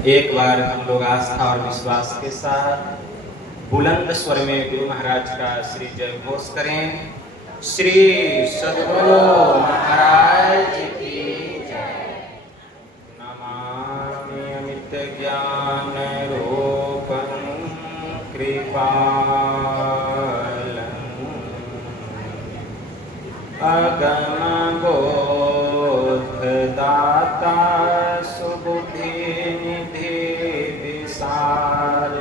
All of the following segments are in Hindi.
एक बार हम लोग आस्था और विश्वास के साथ बुलंद स्वर में गुरु महाराज का श्री जय घोष करें। श्री सद्गुरु महाराज की जय। नमामि अमित ज्ञान रूपं कृपालम् अगम बोधदाता सुबुद्धि निधि विशाल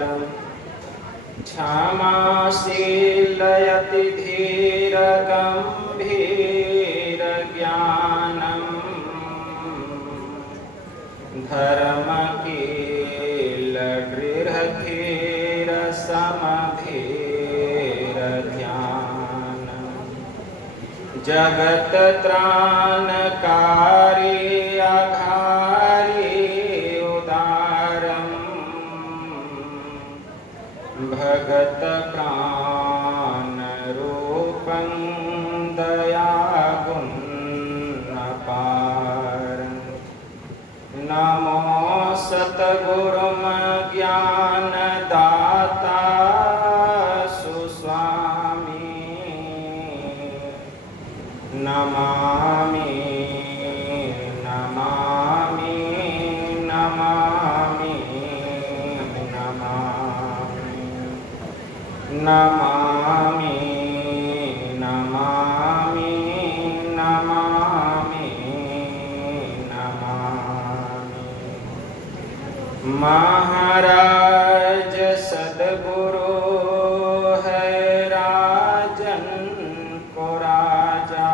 क्षमाशील यति धीर गंभीर ज्ञानम धर्मकील दृढ़ धीर समधीर ध्यान जगत त्राणकारी आधारी उदारम भगत प्राण रूपं दयागुण अपार। नमो सतगुरुम ज्ञान दाता सुस्वामी नमामि नमामि नमामि नमामि नमामि नमामि नमामि नमामि। महाराज सद्गुरु है राजन को राजा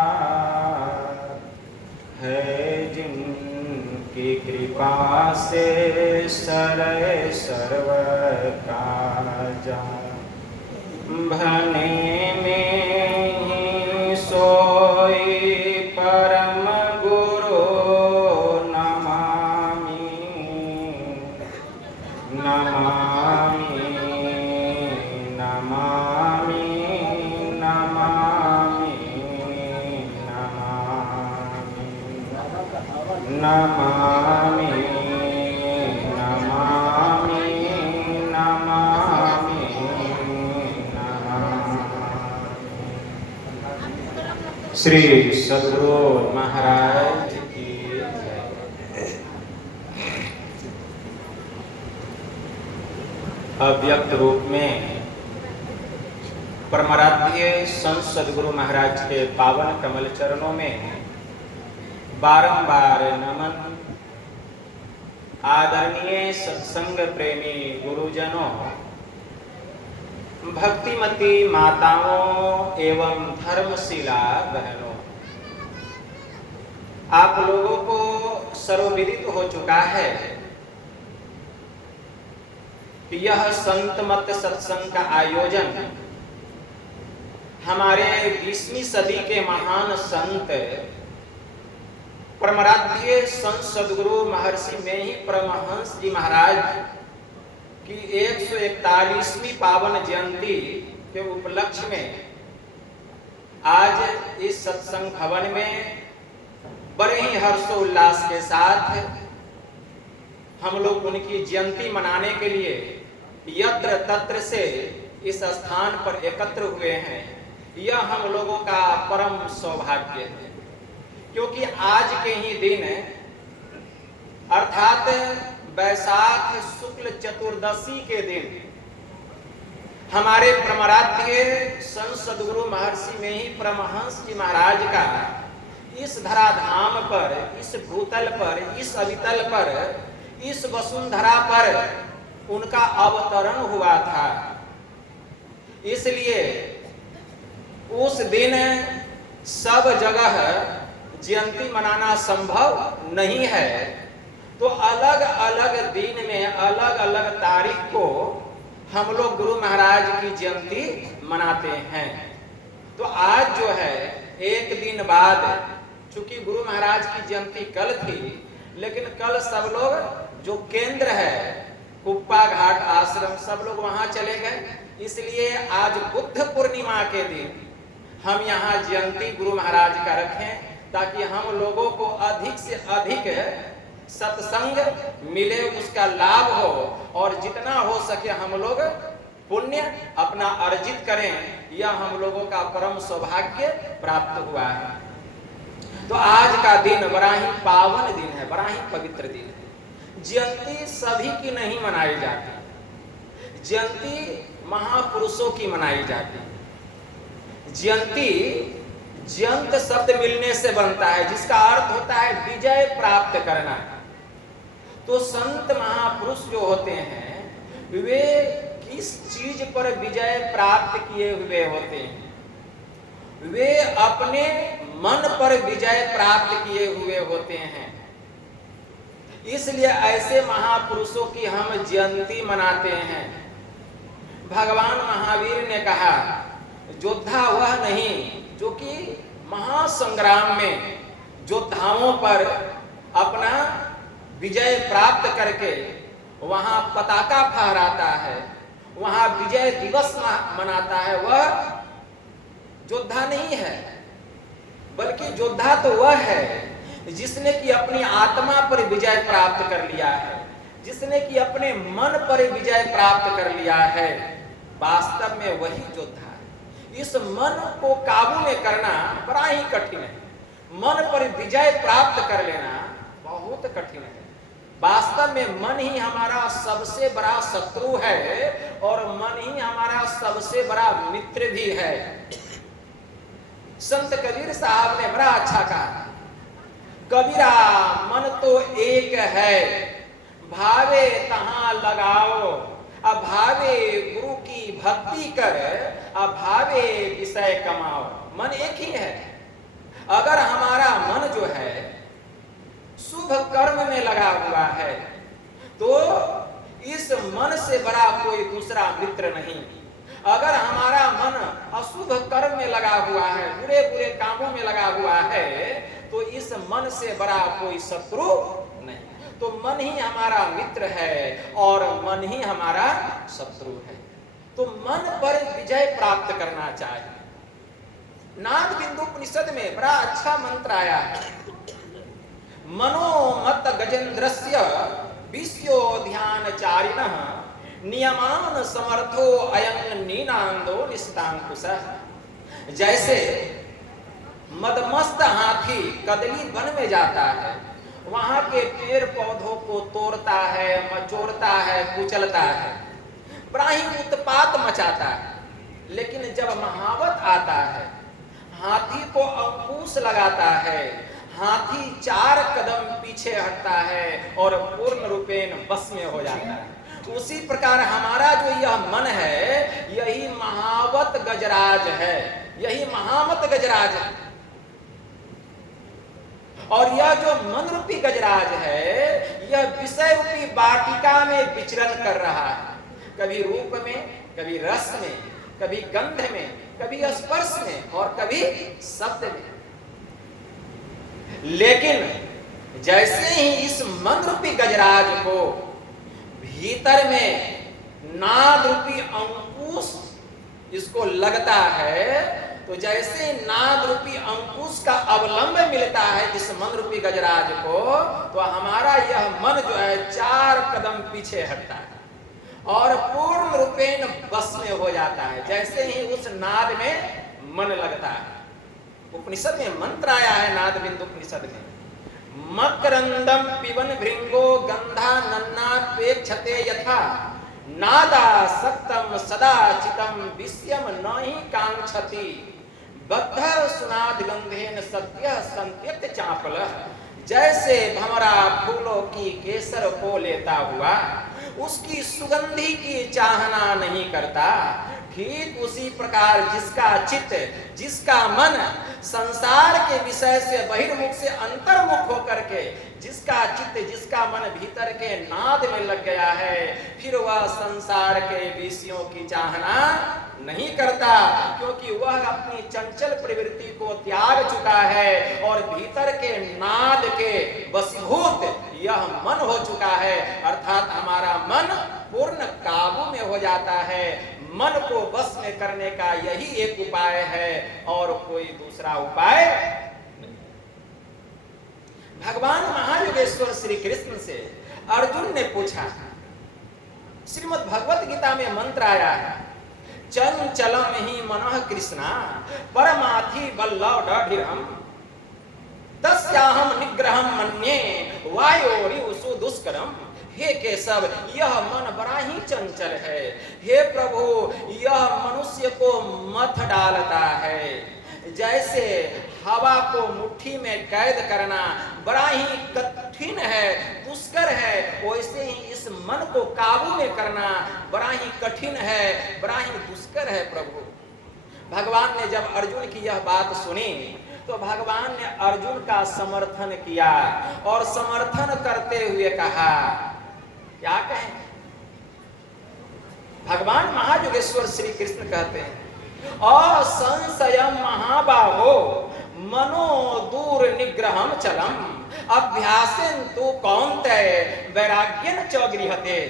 है जिनकी कृपा से सरे सर्व काजा भने में ही सोई परम गुरु नमामि नमामि नमामि नमामि नमामि नमामि नमामि नमामि। श्री सद्गुरु महाराज की जय। अव्यक्त रूप में परमाराध्य संत सद्गुरु महाराज के पावन कमल चरणों में बारंबार नमन। आदरणीय सत्संग प्रेमी गुरुजनों, भक्तिमती माताओं एवं धर्मशिला बहनों, आप लोगों को सर्वविदित हो चुका है कि यह संत मत सत्संग का आयोजन हमारे 20वीं सदी के महान संत परमाराध्य संत सद्गुरु महर्षि में ही परमहंस जी महाराज की 141वीं पावन जयंती के उपलक्ष्य में आज इस सत्संग भवन में बड़े ही हर्षोल्लास के साथ हम लोग उनकी जयंती मनाने के लिए यत्र तत्र से इस स्थान पर एकत्र हुए हैं। यह हम लोगों का परम सौभाग्य है, क्योंकि आज के ही दिन अर्थात वैशाख शुक्ल चतुर्दशी के दिन हमारे परमाराध्य संत सद्गुरु महर्षि में ही परमहंस जी महाराज का इस धराधाम पर, इस भूतल पर, इस अवितल पर, इस वसुंधरा पर उनका अवतरण हुआ था। इसलिए उस दिन सब जगह जयंती मनाना संभव नहीं है, तो अलग अलग दिन में अलग अलग तारीख को हम लोग गुरु महाराज की जयंती मनाते हैं। तो आज जो है एक दिन बाद, चूंकि गुरु महाराज की जयंती कल थी, लेकिन कल सब लोग जो केंद्र है कुप्पा घाट आश्रम सब लोग वहां चले गए, इसलिए आज बुद्ध पूर्णिमा के दिन हम यहाँ जयंती गुरु महाराज का रखें, ताकि हम लोगों को अधिक से अधिक सत्संग मिले, उसका लाभ हो, और जितना हो सके हम लोग पुण्य अपना अर्जित करें, यह हम लोगों का परम सौभाग्य प्राप्त हुआ है। तो आज का दिन बड़ा ही पावन दिन है, बड़ा ही पवित्र दिन है। जयंती सभी की नहीं मनाई जाती, जयंती महापुरुषों की मनाई जाती है। जयंती जयंत शब्द मिलने से बनता है, जिसका अर्थ होता है विजय प्राप्त करना। तो संत महापुरुष जो होते हैं वे किस चीज पर विजय प्राप्त किए हुए होते हैं? वे अपने मन पर विजय प्राप्त किए हुए होते हैं। इसलिए ऐसे महापुरुषों की हम जयंती मनाते हैं। भगवान महावीर ने कहा, योद्धा वह नहीं जो कि महासंग्राम में योद्धाओं पर अपना विजय प्राप्त करके वहां पताका फहराता है, वहां विजय दिवस मनाता है, वह योद्धा नहीं है। बल्कि योद्धा तो वह है जिसने कि अपनी आत्मा पर विजय प्राप्त कर लिया है, जिसने कि अपने मन पर विजय प्राप्त कर लिया है। वास्तव में वही योद्धा है। इस मन को काबू में करना बड़ा ही कठिन है। मन पर विजय प्राप्त कर लेना बहुत कठिन है। वास्तव में मन ही हमारा सबसे बड़ा शत्रु है और मन ही हमारा सबसे बड़ा मित्र भी है। संत कबीर साहब ने बड़ा अच्छा कहा, कबीरा मन तो एक है, भावे तहां लगाओ, अभावे गुरु की भक्ति कर, अभावे विषय कमाओ। मन एक ही है। अगर हमारा मन जो है शुभ कर्म में लगा हुआ है तो इस मन से बड़ा कोई दूसरा मित्र नहीं। अगर हमारा मन अशुभ कर्म में लगा हुआ है, बुरे बुरे कामों में लगा हुआ है, तो इस मन से बड़ा कोई शत्रु नहीं। तो मन ही हमारा मित्र है और मन ही हमारा शत्रु है। तो मन पर विजय प्राप्त करना चाहिए। नाद बिंदु उपनिषद में बड़ा अच्छा मंत्र आया है, मनोमत गजेंद्रस्य विश्यो ध्यान चारिणः नियमान समर्थो अयं नीनांदो निस्तांकुशः। जैसे मदमस्त हाथी कदली वन में जाता है, वहां के पेड़ पौधों को तोड़ता है, मचोड़ता है, कुचलता है, बड़ा ही उत्पात मचाता है। लेकिन जब महावत आता है, हाथी को अंकुश लगाता है, हाथी 4 कदम पीछे हटता है और पूर्ण रूपेण बस में हो जाता है। उसी प्रकार हमारा जो यह मन है, यही महावत गजराज है, यही महावत गजराज है। और यह जो मन रूपी गजराज है, यह विषय रूपी वाटिका में विचरण कर रहा है, कभी रूप में, कभी रस में, कभी गंध में, कभी स्पर्श में और कभी शब्द में। लेकिन जैसे ही इस मन रूपी गजराज को भीतर में नाद रूपी अंकुश इसको लगता है, तो जैसे नाद रूपी अंकुश का अवलंब मिलता है इस मन रूपी गजराज को, तो हमारा यह मन जो है 4 कदम पीछे हटता है और पूर्ण रूपेण बस में हो जाता है, जैसे ही उस नाद में मन लगता है। उपनिषद में मंत्र आया है, नाद बिंदु उपनिषद में, मकरंदम पिबन भृंगो गंधा नन्नापेक्षते यथा नादा सक्तम सदा चितम विषयम नहि कांक्षति बद्ध सुनाद गंधेन सत्य संत्यक्त चापल। जैसे भंवरा फूलों की केसर को लेता हुआ उसकी सुगंधी की चाहना नहीं करता, ठीक उसी प्रकार जिसका चित्त, जिसका मन संसार के विषय से बहिर्मुख से अंतर्मुख होकर के, जिसका चित्त, जिसका मन भीतर के नाद में लग गया है, फिर वह संसार के विषयों की चाहना नहीं करता, क्योंकि वह अपनी चंचल प्रवृत्ति को त्याग चुका है और भीतर के नाद के वशीभूत यह मन हो चुका है। अर्थात हमारा मन पूर्ण काबू में हो जाता है। मन को बस में करने का यही एक उपाय है और कोई दूसरा उपाय नहीं। भगवान महायोगेश्वर श्री कृष्ण से अर्जुन ने पूछा, श्रीमद् भगवत गीता में मंत्र आया है, चंचलम ही मनः कृष्णा परमाथि बल्लवडढ़िरम तस्याहम निग्रहम मन्ये वायोरिव सुदुष्करम। हे केशव, यह मन बड़ा ही चंचल है। हे प्रभु, यह मनुष्य को मथ डालता है। जैसे हवा को मुट्ठी में कैद करना बड़ा ही कठिन है, दुष्कर है, वैसे ही इस मन को काबू में करना बड़ा ही कठिन है, बड़ा ही दुष्कर है। प्रभु, भगवान ने जब अर्जुन की यह बात सुनी तो भगवान ने अर्जुन का समर्थन किया और समर्थन करते हुए कहा, क्या कहें? भगवान महायोगेश्वर श्री कृष्ण कहते हैं, असंशयम महाबाहो मनो दूर निग्रहम चलम अभ्यासेन तु कौन्तेय वैराग्येन च गृह्यते।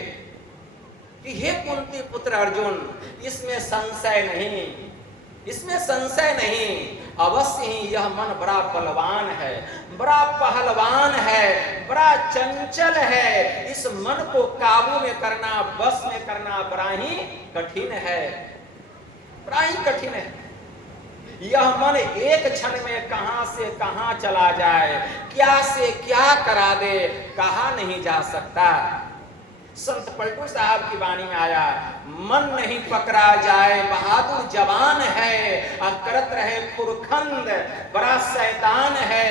कि हे कुंती पुत्र अर्जुन, इसमें संशय नहीं, इसमें संशय नहीं, अवश्य ही यह मन बड़ा बलवान है, बड़ा पहलवान है, बड़ा चंचल है। इस मन को काबू में करना, बस में करना बड़ा ही कठिन है, बड़ा ही कठिन है। यह मन एक क्षण में कहां से कहां चला जाए, क्या से क्या करा दे, कहा नहीं जा सकता। संत पलटू साहब की वाणी में आया, मन नहीं पकड़ा जाए बहादुर जवान है, करत रहे खुरखंद बड़ा शैतान है।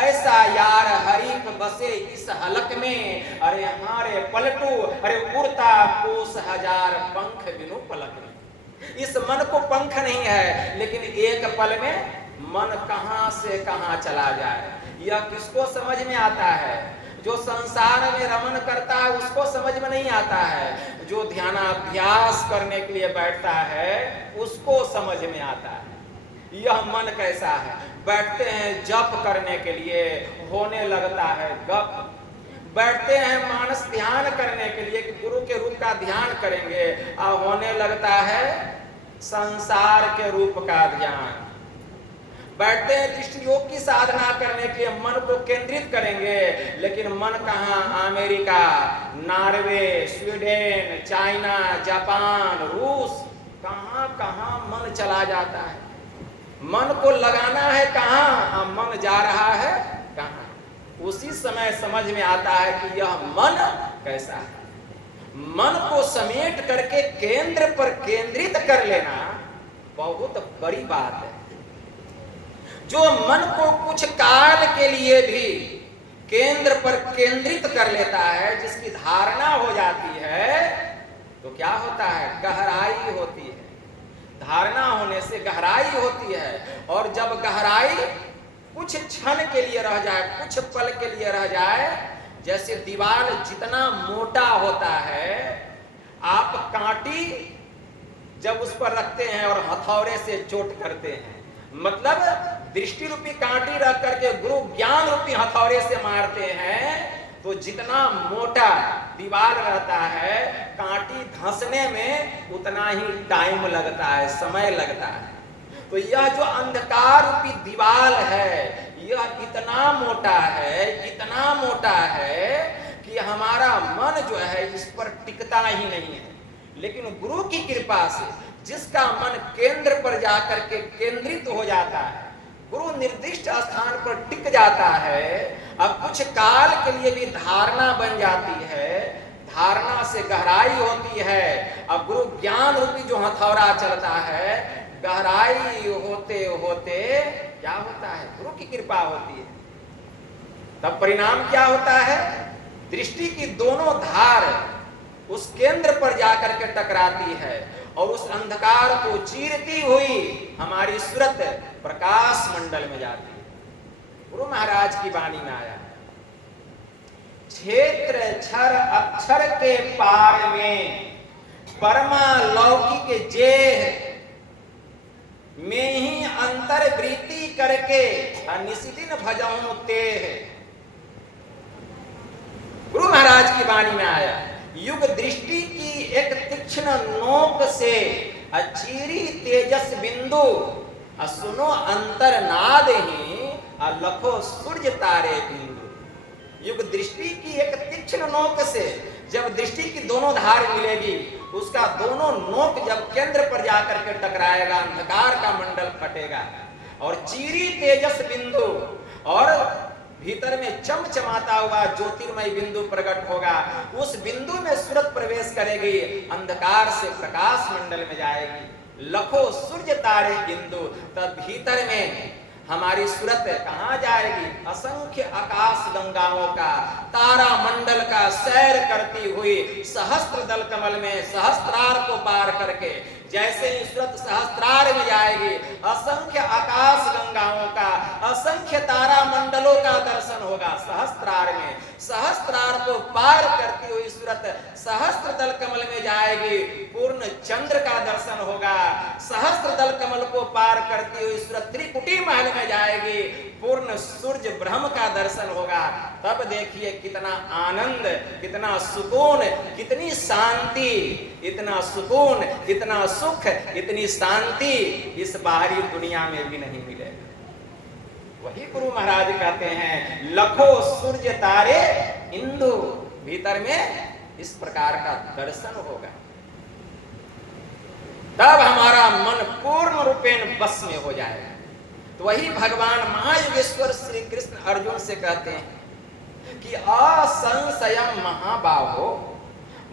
ऐसा यार हरीफ बसे इस हलक में, अरे हारे पलटू, अरे उड़ता कोस हजार पंख बिनु पलक में। इस मन को पंख नहीं है, लेकिन एक पल में मन कहां से कहां चला जाए, यह किसको समझ में आता है? जो संसार में रमन करता है उसको समझ में नहीं आता है, जो ध्यानाभ्यास करने के लिए बैठता है उसको समझ में आता है। यह मन कैसा है? बैठते हैं जप करने के लिए, होने लगता है गप। बैठते हैं मानस ध्यान करने के लिए कि गुरु के रूप का ध्यान करेंगे, और होने लगता है संसार के रूप का ध्यान। बैठते हैं दृष्टि योग की साधना करने के लिए, मन को केंद्रित करेंगे, लेकिन मन कहाँ? America, Norway, Sweden, China, Japan, रूस, कहाँ कहाँ मन चला जाता है। मन को लगाना है कहाँ, मन जा रहा है कहाँ। उसी समय समझ में आता है कि यह मन कैसा है। मन को समेट करके केंद्र पर केंद्रित कर लेना बहुत बड़ी बात है। जो मन को कुछ काल के लिए भी केंद्र पर केंद्रित कर लेता है, जिसकी धारणा हो जाती है, तो क्या होता है? गहराई होती है। धारणा होने से गहराई होती है, और जब गहराई कुछ क्षण के लिए रह जाए, कुछ पल के लिए रह जाए, जैसे दीवार जितना मोटा होता है, आप कांटी जब उस पर रखते हैं और हथौड़े से चोट करते हैं, मतलब दृष्टि रूपी कांटी रख करके गुरु ज्ञान रूपी हथौड़े से मारते हैं, तो जितना मोटा दीवार रहता है, कांटी धंसने में उतना ही टाइम लगता है, समय लगता है। तो यह जो अंधकार रूपी दीवार है, यह इतना मोटा है, इतना मोटा है कि हमारा मन जो है इस पर टिकता ही नहीं है। लेकिन गुरु की कृपा से जिसका मन केंद्र पर जाकर के केंद्रित हो जाता है, गुरु निर्दिष्ट स्थान पर टिक जाता है, अब कुछ काल के लिए भी धारणा बन जाती है, धारणा से गहराई होती है। अब गुरु ज्ञान रूपी जो हथौड़ा चलता है, गहराई होते होते क्या होता है? गुरु की कृपा होती है। तब परिणाम क्या होता है? दृष्टि की दोनों धार उस केंद्र पर जाकर के टकराती है, और उस अंधकार को चीरती हुई हमारी सूरत प्रकाश मंडल में जाती है। गुरु महाराज की वाणी में आया, क्षेत्र क्षर अक्षर के पार में परमा लौकिक जेह में ही अंतर वृत्ति करके निशिदिन भजऊं तेह। गुरु महाराज की वाणी में आया, युग दृष्टि की एक तीक्ष्ण नोक से अचीरी तेजस बिंदु, सुनो अंतर नाद ही लखो सूर्य तारे बिंदु। युग दृष्टि की एक तीक्ष्ण नोक से जब दृष्टि की दोनों धार मिलेगी, उसका दोनों नोक जब केंद्र पर जाकर के टकराएगा, अंधकार का मंडल फटेगा और चीरी तेजस बिंदु और भीतर में चमचमाता हुआ ज्योतिर्मय बिंदु प्रकट होगा। उस बिंदु में सूरत प्रवेश करेगी, अंधकार से प्रकाश मंडल में जाएगी, लखों सूर्य तारे बिंदु, तब भीतर में हमारी सूरत कहाँ जाएगी? असंख्य आकाश गंगाओं का, तारा मंडल का सैर करती हुई सहस्त्र दल कमल में सहस्त्रार को पार करके जैसे ही सूरत सहस्त्रार में जाएगी, असंख्य आकाश गंगाओं का, असंख्य तारा मंडलों का दर्शन होगा सहस्त्रार में। सहस्त्रार को पार करती हुई सूरत सहस्त्र दल कमल में जाएगी, पूर्ण चंद्र का दर्शन होगा। सहस्त्र दल कमल को पार करती हुई सूरत त्रिकुटी महल में जाएगी, पूर्ण सूर्य ब्रह्म का दर्शन होगा। तब देखिए कितना आनंद, कितना सुकून, कितनी शांति, इतना सुकून, इतना सुख, इतनी शांति इस बाहरी दुनिया में भी नहीं मिलेगा। वही गुरु महाराज कहते हैं, लखों सूर्य तारे इंदु, भीतर में इस प्रकार का दर्शन होगा, तब हमारा मन पूर्ण रूपेण बस में हो जाएगा। तो वही भगवान महायोगेश्वर श्री कृष्ण अर्जुन से कहते हैं कि असंशयम महाबाहो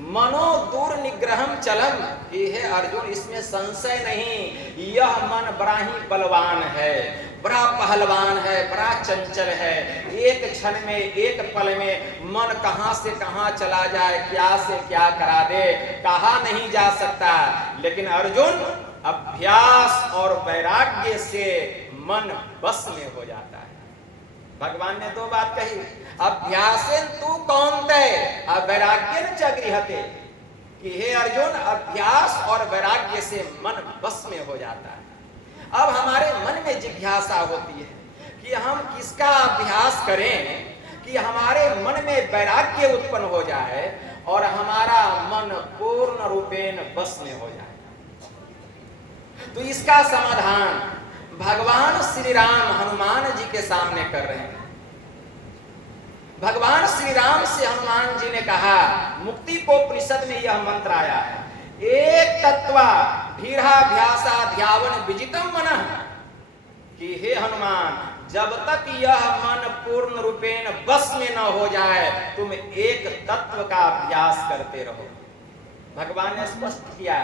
मनो दूर निग्रहम चलम। ये है अर्जुन, इसमें संशय नहीं, यह मन बड़ा ही बलवान है, बड़ा पहलवान है, बड़ा चंचल है। एक क्षण में, एक पल में मन कहां से कहां चला जाए, क्या से क्या करा दे, कहा नहीं जा सकता। लेकिन अर्जुन, अभ्यास और वैराग्य से मन बस में हो जाता है। भगवान ने दो बात कही, अभ्यासेन तू कौन्ते वैराग्येन च गृह्यते, कि हे अर्जुन, अभ्यास और वैराग्य से मन बस में हो जाता है। अब हमारे मन में जिज्ञासा होती है कि हम किसका अभ्यास करें कि हमारे मन में वैराग्य उत्पन्न हो जाए और हमारा मन पूर्ण रूपेण बस में हो जाए। तो इसका समाधान भगवान श्री राम हनुमान जी के सामने कर रहे हैं। भगवान श्री राम से हनुमान जी ने कहा, मुक्ति को उपनिषद में यह मंत्र आया है, एक तत्वा धीराभ्यासा ध्यावन विजितम मनः, कि हे हनुमान, जब तक यह मन पूर्ण रूपेण बस में न हो जाए, तुम एक तत्व का अभ्यास करते रहो। भगवान ने स्पष्ट किया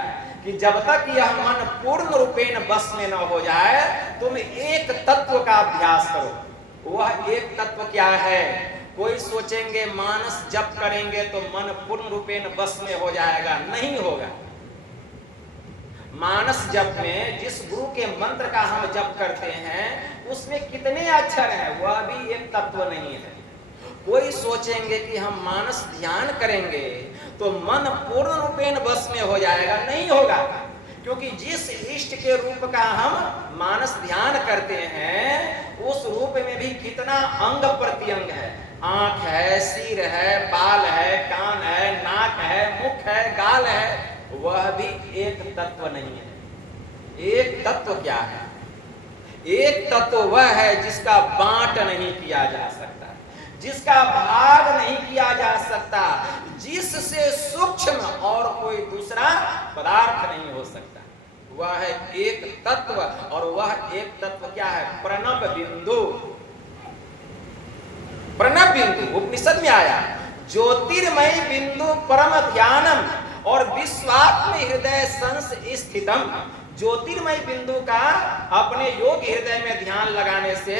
कि जब तक यह मन पूर्ण रूपेण बस में न हो जाए, तुम एक तत्व का अभ्यास करो। वह एक तत्व क्या है? कोई सोचेंगे मानस जप करेंगे तो मन पूर्ण रूपेण बस में हो जाएगा, नहीं होगा। मानस जप में जिस गुरु के मंत्र का हम जप करते हैं, उसमें कितने अक्षर हैं, वह भी एक तत्व नहीं है। कोई सोचेंगे कि हम मानस ध्यान करेंगे तो मन पूर्ण रूपेण बस में हो जाएगा, नहीं होगा, क्योंकि जिस इष्ट के रूप का हम मानस ध्यान करते हैं, उस रूप में भी कितना अंग प्रत्यंग है, आंख है, सिर है, बाल है, कान है, नाक है, मुख है, गाल है, वह भी एक तत्व नहीं है। एक तत्व क्या है? एक तत्व वह है जिसका बांट नहीं किया जा सकता, जिसका भाग नहीं किया जा सकता, जिससे सूक्ष्म और कोई दूसरा पदार्थ नहीं हो सकता। वह है एक तत्व, और वह एक तत्व क्या है? प्रणव बिंदु। प्रणव बिंदु उपनिषद में आया, ज्योतिर्मय बिंदु परम ध्यानम और विश्वात्म हृदय संस्थितम। ज्योतिर्मय बिंदु का अपने योग हृदय में ध्यान लगाने से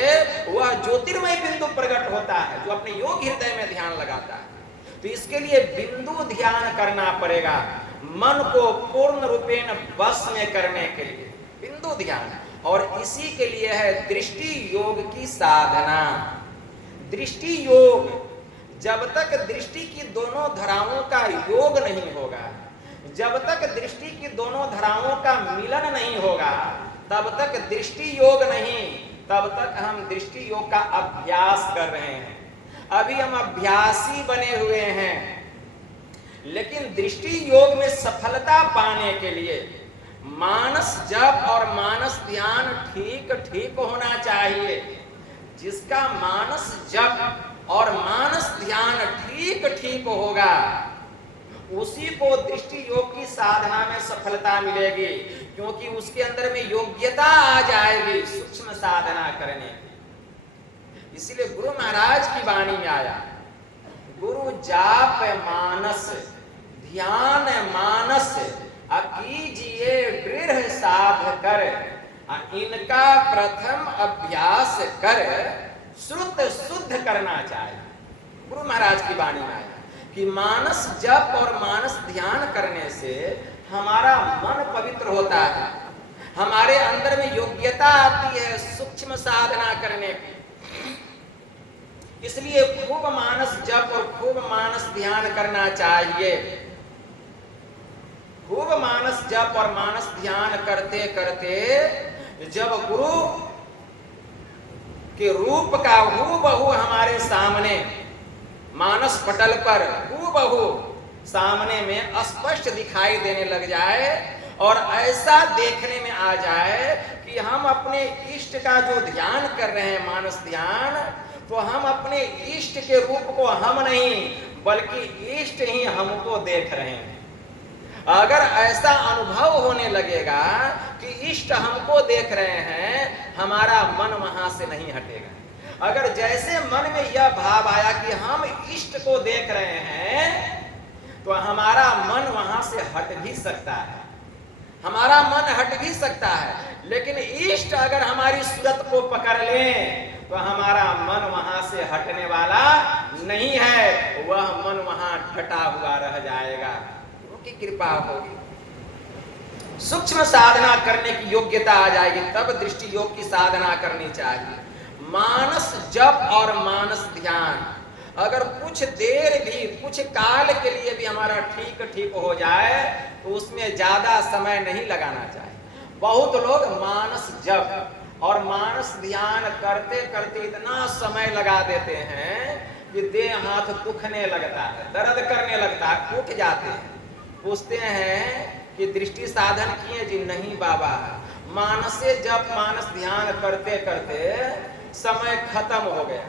वह ज्योतिर्मय बिंदु प्रकट होता है, जो अपने योग हृदय में ध्यान लगाता है। तो इसके लिए बिंदु ध्यान करना पड़ेगा, मन को पूर्ण रूपेण बस में करने के लिए बिंदु ध्यान। और इसी के लिए है दृष्टि योग की साधना। दृष्टि योग, जब तक दृष्टि की दोनों धाराओं का योग नहीं होगा, जब तक दृष्टि की दोनों धाराओं का मिलन नहीं होगा, तब तक दृष्टि योग नहीं, तब तक हम दृष्टि योग का अभ्यास कर रहे हैं। अभी हम अभ्यासी बने हुए हैं, लेकिन दृष्टि योग में सफलता पाने के लिए मानस जप और मानस ध्यान ठीक ठीक होना चाहिए। जिसका मानस जप और मानस ध्यान ठीक ठीक होगा, उसी को दृष्टि योग की साधना में सफलता मिलेगी, क्योंकि उसके अंदर में योग्यता आ जाएगी सूक्ष्म साधना करने की। इसीलिए गुरु महाराज की वाणी में आया, गुरु जाप मानस ध्यान मानस कीजिए दृढ़ साध कर, इनका प्रथम अभ्यास कर श्रुत शुद्ध करना चाहिए। गुरु महाराज की वाणी में आया कि मानस जप और मानस ध्यान करने से हमारा मन पवित्र होता है, हमारे अंदर में योग्यता आती है सूक्ष्म साधना करने की। इसलिए खूब मानस जप और खूब मानस ध्यान करना चाहिए। खूब मानस जप और मानस ध्यान करते करते जब गुरु के रूप का हूबहू हमारे सामने मानस पटल पर हूबहू सामने में स्पष्ट दिखाई देने लग जाए और ऐसा देखने में आ जाए कि हम अपने इष्ट का जो ध्यान कर रहे हैं मानस ध्यान, तो हम अपने इष्ट के रूप को हम नहीं बल्कि इष्ट ही हमको देख रहे हैं। अगर ऐसा अनुभव होने लगेगा कि इष्ट हमको देख रहे हैं, हमारा मन वहां से नहीं हटेगा। अगर जैसे मन में यह भाव आया कि हम इष्ट को देख रहे हैं, तो हमारा मन वहां से हट भी सकता है, हमारा मन हट भी सकता है। लेकिन इष्ट अगर हमारी सूरत को पकड़ लें तो हमारा मन वहां से हटने वाला नहीं है, वह मन वहां डटा हुआ रह जाएगा। की कृपा होगी, सूक्ष्म साधना करने की योग्यता आ जाएगी, तब दृष्टि योग की साधना करनी चाहिए। मानस जप और मानस ध्यान अगर कुछ देर भी कुछ काल के लिए भी हमारा ठीक ठीक हो जाए तो उसमें ज्यादा समय नहीं लगाना चाहिए। बहुत लोग मानस जप और मानस ध्यान करते करते इतना समय लगा देते हैं कि देह हाथ दुखने लगता है, दर्द करने लगता है, उठ जाते हैं। पूछते हैं कि दृष्टि साधन किए जी? नहीं बाबा, मानसे जब मानस ध्यान करते करते समय खत्म हो गया,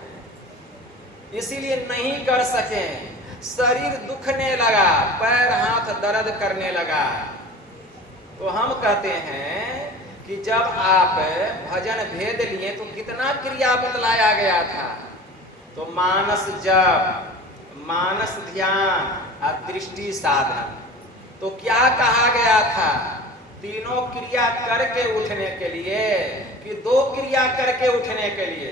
इसीलिए नहीं कर सके, शरीर दुखने लगा, पैर हाथ दर्द करने लगा। तो हम कहते हैं कि जब आप भजन भेद लिए तो कितना क्रिया बतलाया गया था, तो मानस जप, मानस ध्यान और दृष्टि साधन। तो क्या कहा गया था? तीनों क्रिया करके उठने के लिए कि दो क्रिया करके उठने के लिए?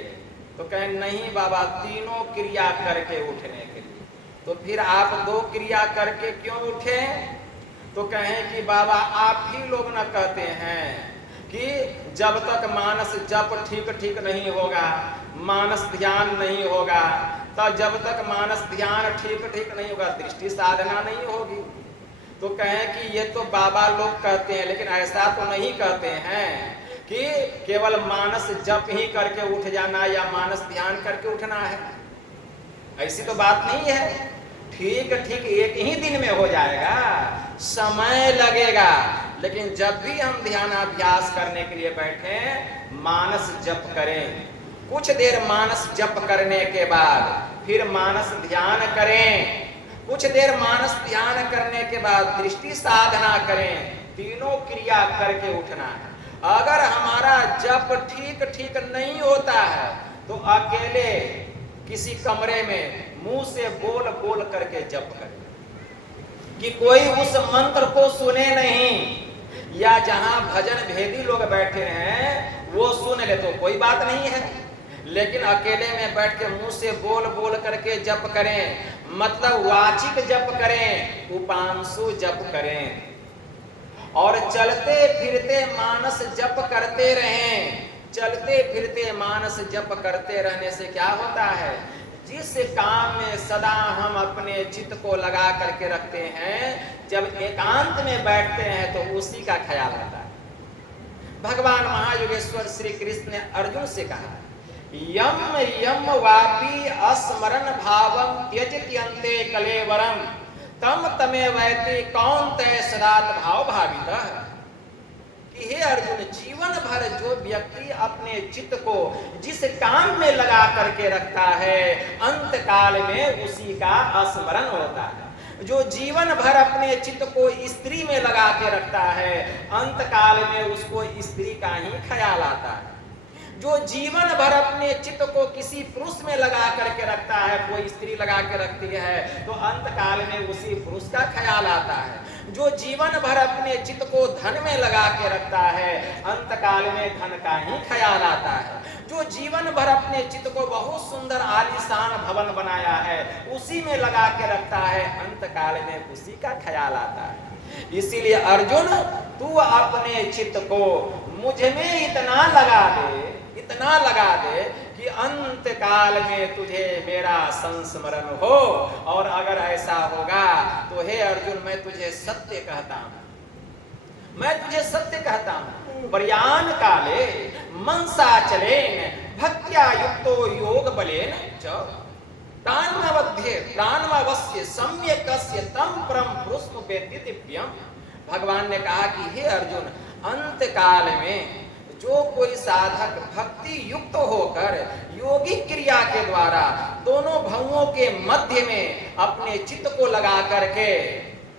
तो कहें नहीं बाबा, तीनों क्रिया करके उठने के लिए। तो फिर आप दो क्रिया करके क्यों उठे? तो कहें कि बाबा आप ही लोग न कहते हैं कि जब तक मानस जप ठीक ठीक नहीं होगा, मानस ध्यान नहीं होगा, तो जब तक मानस ध्यान ठीक ठीक नहीं होगा दृष्टि साधना नहीं होगी। तो कहें कि ये तो बाबा लोग कहते हैं, लेकिन ऐसा तो नहीं कहते हैं कि केवल मानस जप ही करके उठ जाना या मानस ध्यान करके उठना है। ऐसी तो बात नहीं है। ठीक ठीक एक ही दिन में हो जाएगा, समय लगेगा, लेकिन जब भी हम ध्यानाभ्यास करने के लिए बैठे मानस जप करें, कुछ देर मानस जप करने के बाद फिर मानस ध्यान करें, कुछ देर मानस ध्यान करने के बाद दृष्टि साधना करें, तीनों क्रिया करके उठना है। अगर हमारा जप ठीक ठीक नहीं होता है तो अकेले किसी कमरे में मुंह से बोल बोल करके जप करें कि कोई उस मंत्र को सुने नहीं, या जहां भजन भेदी लोग बैठे हैं वो सुन ले तो कोई बात नहीं है, लेकिन अकेले में बैठ के मुंह से बोल बोल करके जप करें, मतलब वाचिक जप करें, उपांशु जप करें, और चलते फिरते मानस जप करते रहें। चलते फिरते मानस जप करते रहने से क्या होता है? जिस काम में सदा हम अपने चित्त को लगा करके रखते हैं, जब एकांत में बैठते हैं तो उसी का ख्याल आता है। भगवान महायोगेश्वर श्री कृष्ण ने अर्जुन से कहा, यम यम वापी अस्मरण भावम त्यजति अन्ते कलेवरम तम तमे वैति कौन्तेय सदात भाव भावितः। कि हे अर्जुन, जीवन भर जो व्यक्ति अपने चित्त को जिस काम में लगा करके रखता है, अंत काल में उसी का स्मरण होता है। जो जीवन भर अपने चित्त को स्त्री में लगा के रखता है, अंत काल में उसको स्त्री का ही ख्याल आता है। जो जीवन भर अपने चित्त को किसी पुरुष में लगा करके रखता है, कोई स्त्री लगा के रखती है, तो अंत काल में उसी पुरुष का ख्याल आता है। जो जीवन भर अपने चित्त को धन में लगा के रखता है, अंत काल में धन का ही ख्याल आता है। जो जीवन भर अपने चित्त को बहुत सुंदर आलीशान भवन बनाया है, उसी में लगा के रखता है, अंत काल में उसी का ख्याल आता है। इसीलिए अर्जुन, तू अपने चित्त को मुझ में इतना लगा दे कि अंत काल में तुझे मेरा संस्मरण हो। और अगर ऐसा होगा तो हे अर्जुन, मैं तुझे सत्य कहता हूं, प्रयाण काले मनसा चलेन भक्त्या युक्तो योग बलेन च प्राणमवस्य सम्यकस्य तम परम पुरुषम वेत्ति दिव्यम। भगवान ने कहा कि हे अर्जुन, अंत काल में जो कोई साधक भक्ति युक्त होकर योगी क्रिया के द्वारा दोनों भवों के मध्य में अपने चित्त को लगा करके,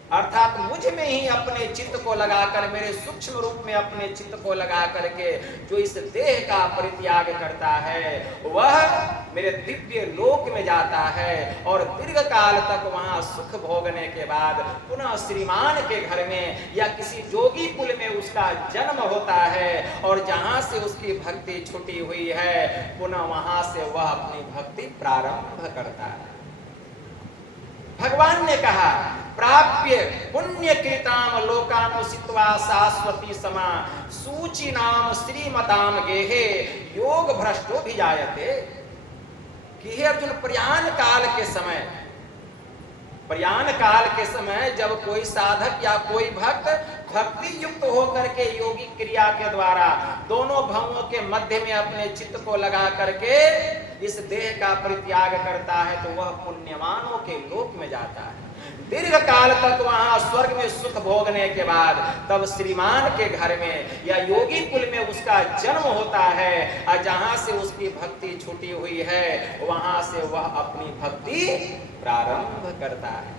अर्थात मुझ में ही अपने चित्त को लगाकर, मेरे सूक्ष्म रूप में अपने चित्त को लगा करके जो इस देह का परित्याग करता है, वह मेरे दिव्य लोक में जाता है और दीर्घ काल तक वहां सुख भोगने के बाद पुनः श्रीमान के घर में या किसी जोगी कुल में उसका जन्म होता है, और जहां से उसकी भक्ति छूटी हुई है, पुनः वहां से वह अपनी भक्ति प्रारंभ करता है। भगवान ने कहा, प्राप्य पुण्य कृताम लोकानुसित्वा शाश्वती समा सूची नाम श्रीमताम गेहे योग भ्रष्टो भी जायते। कि हे अर्जुन, प्रयाण काल के समय जब कोई साधक या कोई भक्त भक्ति युक्त होकर के योगी क्रिया के द्वारा दोनों भवों के मध्य में अपने चित्त को लगा करके इस देह का परित्याग करता है, तो वह पुण्यवानों के लोक में जाता है। दीर्घ काल तक वहां स्वर्ग में सुख भोगने के बाद तब श्रीमान के घर में या योगी कुल में उसका जन्म होता है, और जहां से उसकी भक्ति छूटी हुई है, वहां से वह अपनी भक्ति प्रारंभ करता है।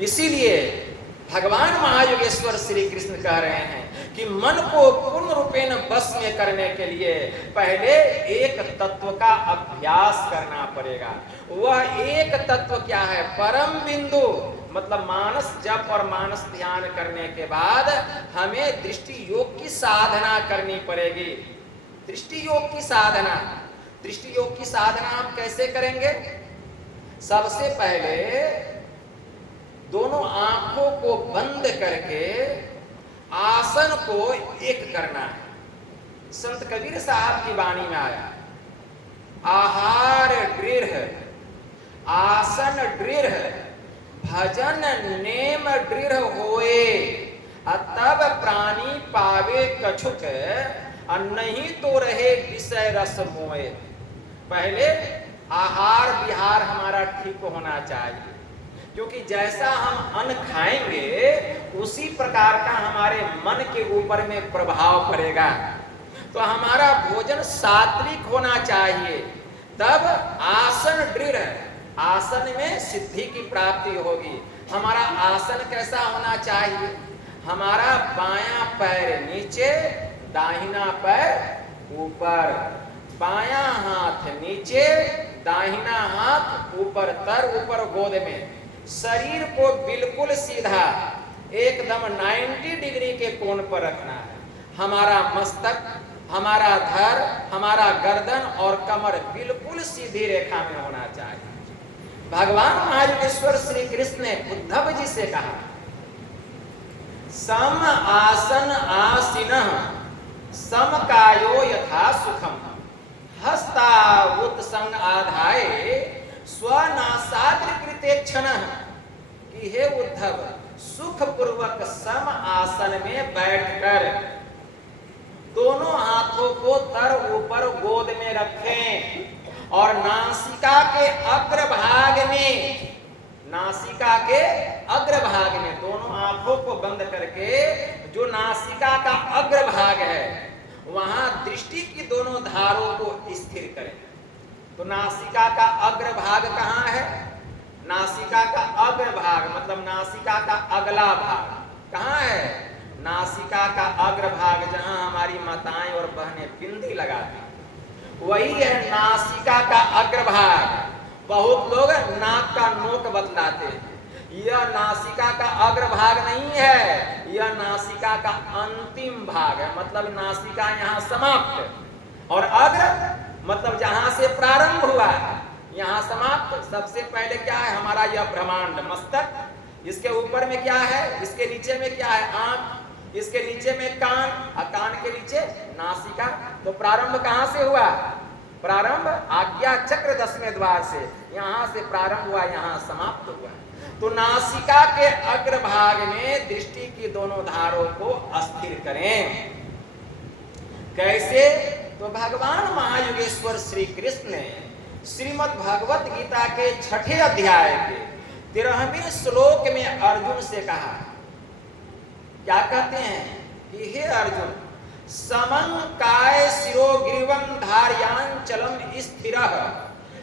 इसीलिए भगवान महायोगेश्वर श्री कृष्ण कह रहे हैं कि मन को पूर्ण रूपेण बस में करने के लिए पहले एक तत्व का अभ्यास करना पड़ेगा। वह एक तत्व क्या है? परम बिंदु, मतलब मानस जप और मानस ध्यान करने के बाद हमें दृष्टि योग की साधना करनी पड़ेगी। दृष्टि योग की साधना हम कैसे करेंगे? सबसे पहले दोनों आंखों को बंद करके आसन को एक करना है। संत कबीर साहब की वाणी में आया, आहार दृढ़, आसन दृढ़, भजन नेम दृढ़ होए, तब प्राणी पावे कछुक, नहीं तो रहे विषय रस मोए। पहले आहार विहार हमारा ठीक होना चाहिए, क्योंकि जैसा हम अन्न खाएंगे उसी प्रकार का हमारे मन के ऊपर में प्रभाव पड़ेगा। तो हमारा भोजन सात्विक होना चाहिए, तब आसन दृढ़, आसन में सिद्धि की प्राप्ति होगी। हमारा आसन कैसा होना चाहिए? हमारा बायां पैर नीचे, दाहिना पैर ऊपर, बायां हाथ नीचे, दाहिना हाथ ऊपर, तर ऊपर गोद में। शरीर को बिल्कुल सीधा एकदम 90 डिग्री के कोण पर रखना है। हमारा मस्तक, हमारा धड़, हमारा गर्दन और कमर बिल्कुल सीधी रेखा में होना चाहिए। भगवान महायोगेश्वर श्री कृष्ण ने उद्धव जी से कहा, सम आसन आसीनः सम कायो यथा सुखम, हस्तावुत संग आधाये स्वनासाग्र कृतेक्षणः। कि हे उद्धव, सुख पूर्वक सम आसन में बैठकर दोनों हाथों को तर ऊपर गोद में रखें और नासिका के अग्रभाग में, नासिका के अग्रभाग में, दोनों आंखों को बंद करके जो नासिका का अग्रभाग है वहां दृष्टि की दोनों धारों को स्थिर करें। तो नासिका का अग्रभाग कहाँ है? नासिका का अग्रभाग मतलब नासिका का अगला भाग कहाँ है? नासिका का अग्रभाग जहां हमारी माताएं और बहनें बिंदी लगाती वही है नासिका का अग्रभाग। बहुत लोग नाक का नोक बतलाते, यह नासिका का अग्रभाग नहीं है, यह नासिका का अंतिम भाग है। मतलब नासिका यहाँ समाप्त और अग्र मतलब जहां से प्रारंभ हुआ यहाँ समाप्त। सबसे पहले क्या है? हमारा यह ब्रह्मांड मस्तक, इसके ऊपर में क्या है? इसके नीचे में क्या है? आंख, इसके नीचे में कान और कान के नीचे नासिका। तो प्रारंभ कहां से हुआ? प्रारंभ आज्ञा चक्र 10वें द्वार से, यहां से प्रारंभ हुआ, यहां समाप्त हुआ। तो नासिका के अग्रभाग में दृष्टि की दोनों धारों को अस्थिर करें। कैसे? तो भगवान महायुगेश्वर श्री कृष्ण ने श्रीमद् भगवत गीता के 6ठे अध्याय के 13वें श्लोक में अर्जुन से कहा, क्या कहते हैं कि हे अर्जुन, समं काय शिरो ग्रीवं धारयाञ्चलं स्थिरः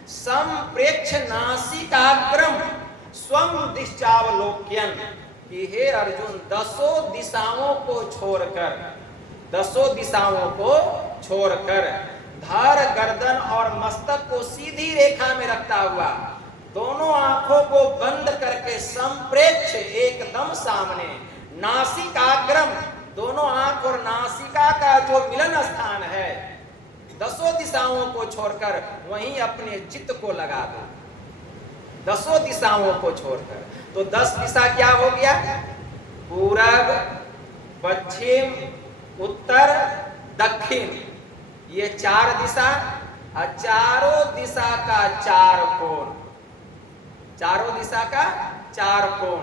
संप्रेक्ष्य नासिकाग्रम स्वं दिशावलोक्यन। कि हे अर्जुन, 10 दिशाओं को छोड़कर, 10 दिशाओं को छोड़कर धर गर्दन और मस्तक को सीधी रेखा में रखता हुआ, दोनों आंखों को बंद करके संप्रेक्ष्य एकदम सामने, नासिकाग्रम दोनों आंख और नासिका का जो मिलन स्थान है, 10 दिशाओं को छोड़कर वहीं अपने चित्त को लगा दो। 10 दिशाओं को छोड़कर, तो 10 दिशा क्या हो गया? पूरब, पश्चिम, उत्तर, दक्षिण, ये 4 दिशा और चारों दिशा का 4 कोण, चारों दिशा का 4 कोण,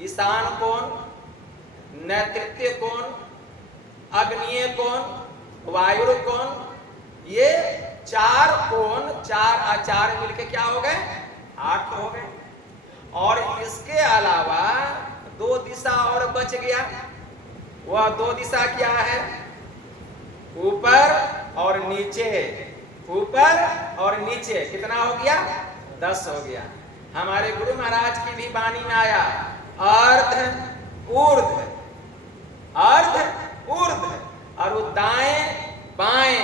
ईशान कोण, नैतृत्य कोण, अग्निय कोण, वायु कोण, ये 4 कोण, 4 और 4 मिलके क्या हो गए? 8 हो गए। और इसके अलावा 2 दिशा और बच गया। वह 2 दिशा क्या है? ऊपर और नीचे, ऊपर और नीचे। कितना हो गया? 10 हो गया। हमारे गुरु महाराज की भी वाणी में आया, अर्ध ऊर्ध्व, अर्ध ऊर्ध्व, और दाएं बाएं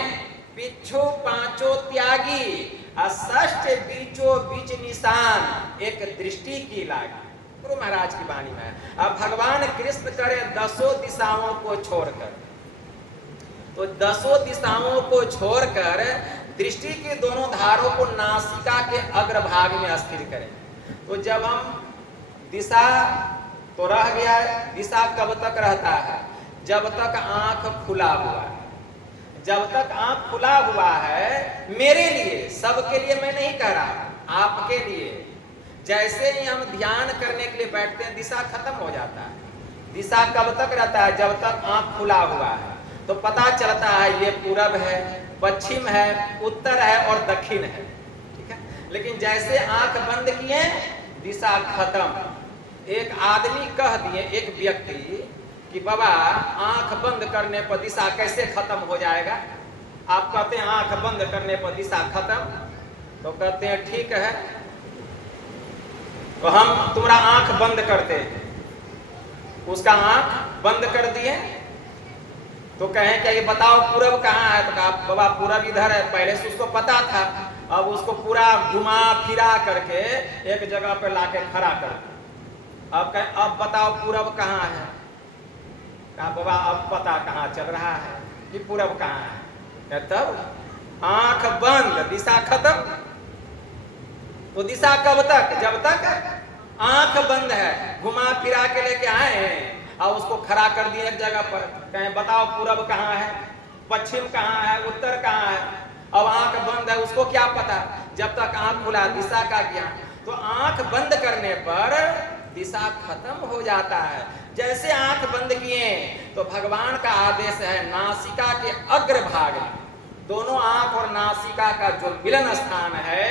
पिछो पांचों त्यागी, षष्ठ बीचों बीच निशान, एक दृष्टि की लागी। गुरु महाराज की वाणी में। अब भगवान कृष्ण करे 10 दिशाओं को छोड़कर, तो 10 दिशाओं को छोड़कर दृष्टि के दोनों धारों को नासिका के अग्रभाग में स्थिर करें। तो जब हम दिशा तो रह गया, दिशा कब तक रहता है? जब तक आंख खुला हुआ है। जब तक आंख खुला हुआ है, मेरे लिए, सबके लिए मैं नहीं कह रहा, आपके लिए। जैसे ही हम ध्यान करने के लिए बैठते हैं, दिशा खत्म हो जाता है। दिशा कब तक रहता है? जब तक आंख खुला हुआ है। तो पता चलता है ये पूरब है, पश्चिम है, उत्तर है और दक्षिण है, ठीक है। लेकिन जैसे आंख बंद किए, दिशा खत्म। एक आदमी कह दिए, एक व्यक्ति, कि बाबा आंख बंद करने पर दिशा कैसे खत्म हो जाएगा? आप कहते हैं आंख बंद करने पर दिशा खत्म, तो कहते हैं ठीक है, तो हम तुम्हारा आंख बंद करते हैं। उसका आंख बंद कर दिए, तो कहें क्या ये बताओ पूरब कहाँ है? तो कहा बाबा पूरब इधर है। पहले से उसको पता था, अब उसको पूरा घुमा फिरा करके एक जगह पर लाके खड़ा कर। अब कहें अब बताओ पूरब कहाँ है? कहा बाबा अब पता कहाँ चल रहा है कि पूरब कहाँ है। तब आंख बंद, दिशा खत्म। तो दिशा कब तक? जब तक आंख बंद है। घुमा फिरा के लेके आए हैं और उसको खड़ा कर दिए एक जगह पर, कहें बताओ पूरब कहाँ है, पश्चिम कहाँ है, उत्तर कहाँ है। अब आंख बंद है, उसको क्या पता? जब तक आंख खुला, दिशा का ज्ञान। तो आंख बंद करने पर दिशा खत्म हो जाता है। जैसे आंख बंद किए तो भगवान का आदेश है नासिका के अग्रभाग में, दोनों आंख और नासिका का जो मिलन स्थान है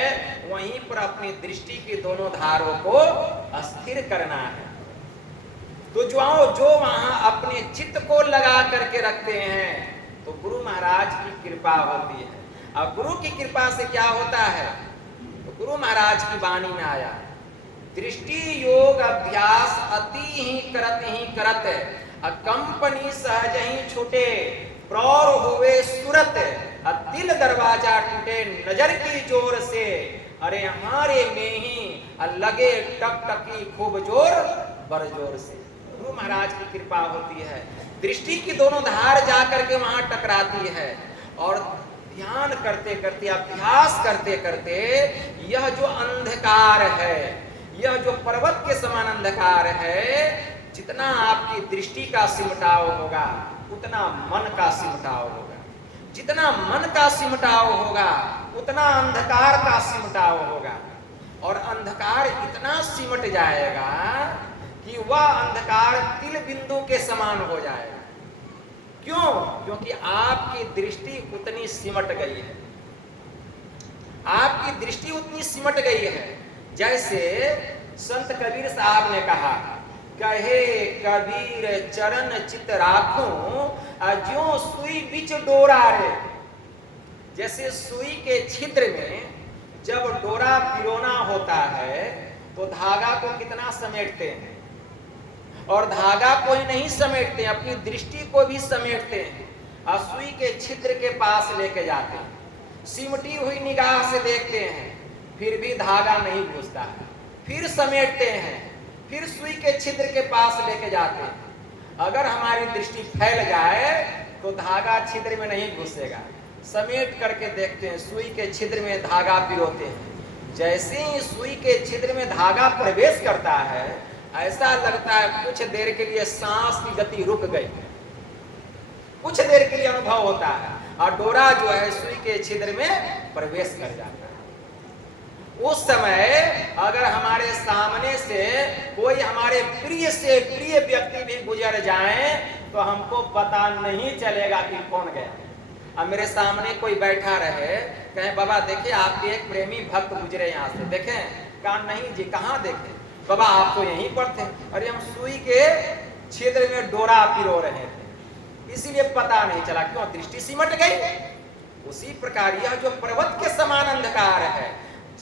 वहीं पर अपनी दृष्टि की दोनों धारों को स्थिर करना है। तो जो वहां अपने चित्त को लगा करके रखते हैं तो गुरु महाराज की कृपा होती है। और गुरु की कृपा से क्या होता है, तो गुरु महाराज की वाणी में आया, दृष्टि योग अभ्यास अति ही करत कंपनी सहज ही छूटे, प्रौर हुए सुरत दिल दरवाजा टूटे, नजर की जोर से अरे हमारे में ही लगे टकटकी खूब जोर बर जोर से। गुरु महाराज की कृपा होती है, दृष्टि की दोनों धार जाकर के वहां टकराती है और ध्यान करते करते अभ्यास करते करते यह जो अंधकार है, यह जो पर्वत के समान अंधकार है, जितना आपकी दृष्टि का सिमटाव होगा उतना मन का सिमटाव होगा, जितना मन का सिमटाव होगा उतना अंधकार का सिमटाव होगा। और अंधकार इतना सिमट जाएगा कि वह अंधकार तिल बिंदु के समान हो जाएगा। क्यों? क्योंकि आपकी दृष्टि उतनी सिमट गई है, आपकी दृष्टि उतनी सिमट गई है। जैसे संत कबीर साहब ने कहा, कहे कबीर चरण चित राखूं ज्यों सुई बिच डोरा रे। जैसे सुई के छिद्र में जब डोरा पिरोना होता है तो धागा को कितना समेटते हैं, और धागा को ही नहीं समेटते, अपनी दृष्टि को भी समेटते हैं और सुई के छिद्र के पास लेके जाते हैं, सिमटी हुई निगाह से देखते हैं, फिर भी धागा नहीं घुसता है, फिर समेटते हैं, फिर सुई के छिद्र के पास लेके जाते हैं। अगर हमारी दृष्टि फैल जाए तो धागा छिद्र में नहीं घुसेगा, समेट करके देखते हैं, सुई के छिद्र में धागा पिरोते हैं। जैसे ही सुई के छिद्र में धागा प्रवेश करता है ऐसा लगता है कुछ देर के लिए सांस की गति रुक गई, कुछ देर के लिए अनुभव होता है, और डोरा जो है सुई के छिद्र में प्रवेश कर जाता है। उस समय अगर हमारे सामने से कोई हमारे प्रिय से प्रिय व्यक्ति भी गुजर जाए तो हमको पता नहीं चलेगा कि कौन गया। अब मेरे सामने कोई बैठा रहे, कहे बाबा देखे आपके एक प्रेमी भक्त गुजरे यहाँ से, देखें? कहा नहीं जी, कहाँ देखें? बाबा आप तो यहीं पर थे। अरे हम सुई के छिद्र में डोरा पिरो रहे थे, इसीलिए पता नहीं चला। क्यों? दृष्टि सिमट गई। उसी प्रकार यह जो पर्वत के समान अंधकार है,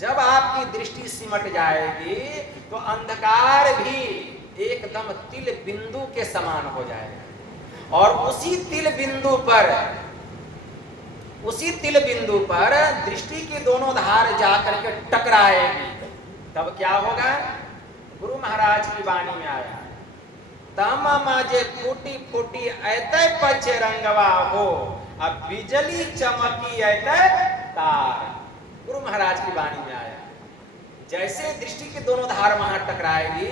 जब आपकी दृष्टि सिमट जाएगी तो अंधकार भी एकदम तिल बिंदु के समान हो जाएगा, और उसी तिल बिंदु पर दृष्टि की दोनों धार जाकर के टकराएगी। तब क्या होगा? गुरु महाराज की वाणी में आया, तम माजे फूटी फूटी ऐते पचे रंगवा हो, अब बिजली चमकी ऐते तार। गुरु महाराज की वाणी में आया, जैसे दृष्टि की दोनों धार वहां टकराएगी,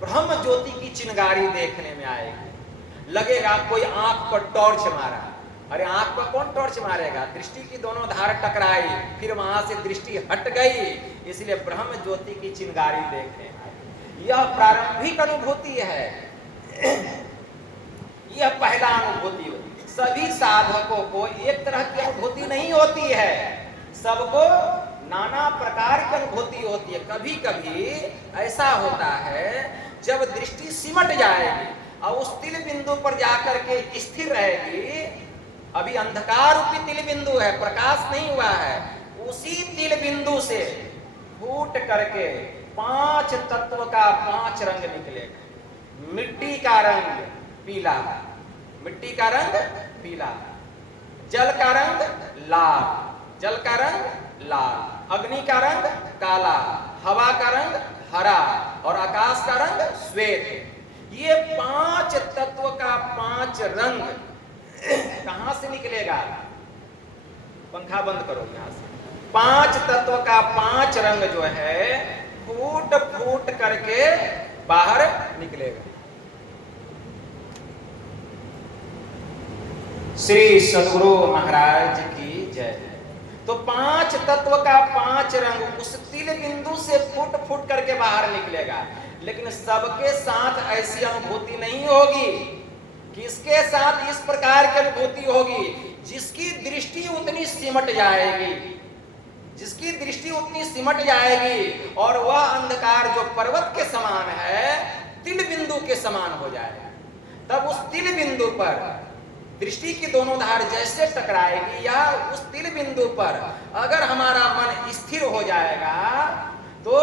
ब्रह्म ज्योति की चिंगारी देखने में आएगी। लगेगा कोई आंख पर टॉर्च मारा। अरे आंख पर कौन टॉर्च मारेगा? दृष्टि की दोनों धार टकराई, फिर वहां से दृष्टि हट गई, इसलिए ब्रह्म ज्योति की चिंगारी देखने आई। यह प्रारंभिक अनुभूति है, यह पहला अनुभूति होती। सभी साधकों को एक तरह की अनुभूति नहीं होती है, सबको नाना प्रकार की अनुभूति होती है। कभी कभी ऐसा होता है जब दृष्टि सिमट जाएगी और उस तिल बिंदु पर जाकर के स्थिर रहेगी, अभी अंधकार रूपी तिल बिंदु है, प्रकाश नहीं हुआ है, उसी तिल बिंदु से फूट करके 5 तत्व का 5 रंग निकलेगा। मिट्टी का रंग पीला, मिट्टी का रंग पीला, जल का रंग लाल, जल का रंग लाल, अग्नि का रंग काला, हवा का रंग हरा और आकाश का रंग श्वेत। ये 5 तत्व का 5 रंग कहां से निकलेगा? पंखा बंद करो यहां से। 5 तत्व का 5 रंग जो है फूट फूट करके बाहर निकलेगा। श्री सद्गुरु महाराज की जय। तो 5 तत्व का 5 रंग उस तिल बिंदु से फूट फूट करके बाहर निकलेगा, लेकिन सबके साथ ऐसी अनुभूति नहीं होगी। किसके साथ इस प्रकार की अनुभूति होगी? जिसकी दृष्टि उतनी सिमट जाएगी, जिसकी दृष्टि उतनी सिमट जाएगी और वह अंधकार जो पर्वत के समान है तिल बिंदु के समान हो जाएगा, तब उस तिल बिंदु पर दृष्टि की दोनों धार जैसे टकराएगी या उस तिल बिंदु पर अगर हमारा मन स्थिर हो जाएगा तो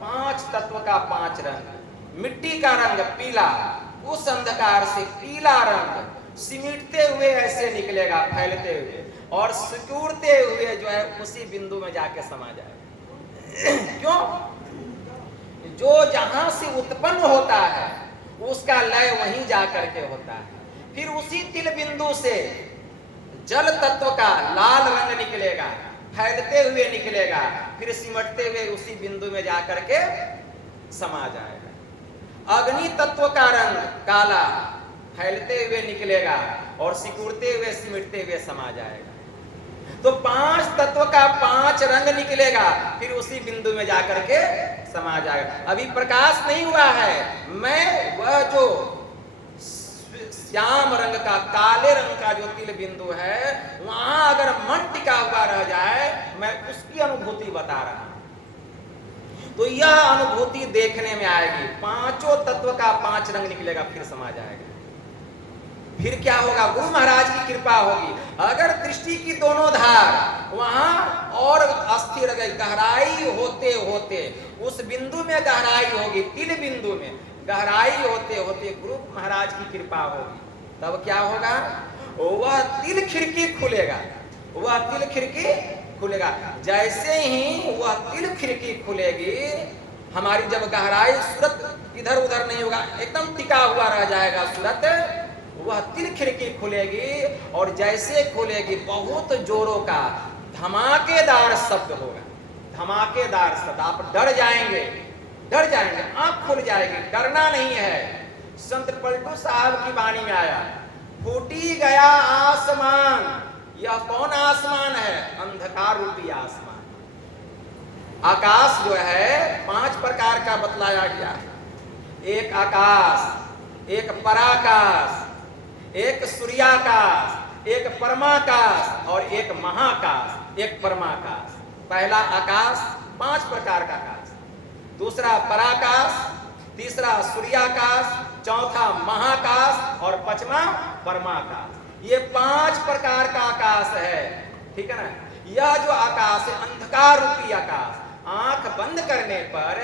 5 तत्व का 5 रंग, मिट्टी का रंग पीला, उस अंधकार से पीला रंग सिमटते हुए ऐसे निकलेगा, फैलते हुए और सिकुड़ते हुए जो है उसी बिंदु में जाके समा जाएगा। क्यों? जो जहां से उत्पन्न होता है उसका लय वहीं जाकर के होता है। फिर उसी तिल बिंदु से जल तत्व का लाल रंग निकलेगा, फैलते हुए निकलेगा, फिर सिमटते हुए उसी बिंदु में जाकर के समा जाएगा। अग्नि तत्व का रंग काला, फैलते हुए निकलेगा और सिकुड़ते हुए सिमटते हुए समा जाएगा। तो 5 तत्व का 5 रंग निकलेगा, फिर उसी बिंदु में जाकर के समा जाएगा। अभी प्रकाश नहीं हुआ है, मैं वह जो श्याम रंग का, काले रंग का जो तिल बिंदु है वहां अगर मन टिका हुआ रह जाए, मैं उसकी अनुभूति बता रहा हूं। तो यह अनुभूति देखने में आएगी। 5 तत्व का 5 रंग निकलेगा, फिर समा जाएगा। फिर क्या होगा? गुरु महाराज की कृपा होगी। अगर दृष्टि की दोनों धार वहां और अस्थिर गई, गहराई होते होते उस बिंदु में गहराई होगी, तिल बिंदु में गहराई होते होते गुरु महाराज की कृपा होगी, तब क्या होगा? वह तिल खिड़की खुलेगा, वह तिल खिड़की खुलेगा। जैसे ही वह तिल खिड़की खुलेगी, हमारी जब गहराई सूरत इधर उधर नहीं होगा, एकदम टिका हुआ रह जाएगा सूरत, वह तिल खिड़की खुलेगी और जैसे खुलेगी बहुत जोरों का धमाकेदार शब्द होगा, धमाकेदार शब्द। आप डर जाएंगे, डर जाएंगे, आंख खुल जाएगी, डरना नहीं है। संत पलटू साहब की वाणी में आया, फूटी गया आसमान। यह कौन आसमान है? अंधकार रूपी आसमान। आकाश जो है 5 प्रकार का बतलाया गया। एक आकाश, एक पराकाश, एक सूर्याकाश, एक परमाकाश और एक महाकाश, एक परमाकाश। पहला आकाश 5 प्रकार का आकाश, दूसरा पराकाश, तीसरा सूर्याकाश, चौथा महाकाश और 5वां परमाकाश। ये 5 प्रकार का आकाश है, ठीक है ना। यह जो आकाश है अंधकार रूपी आकाश, आंख बंद करने पर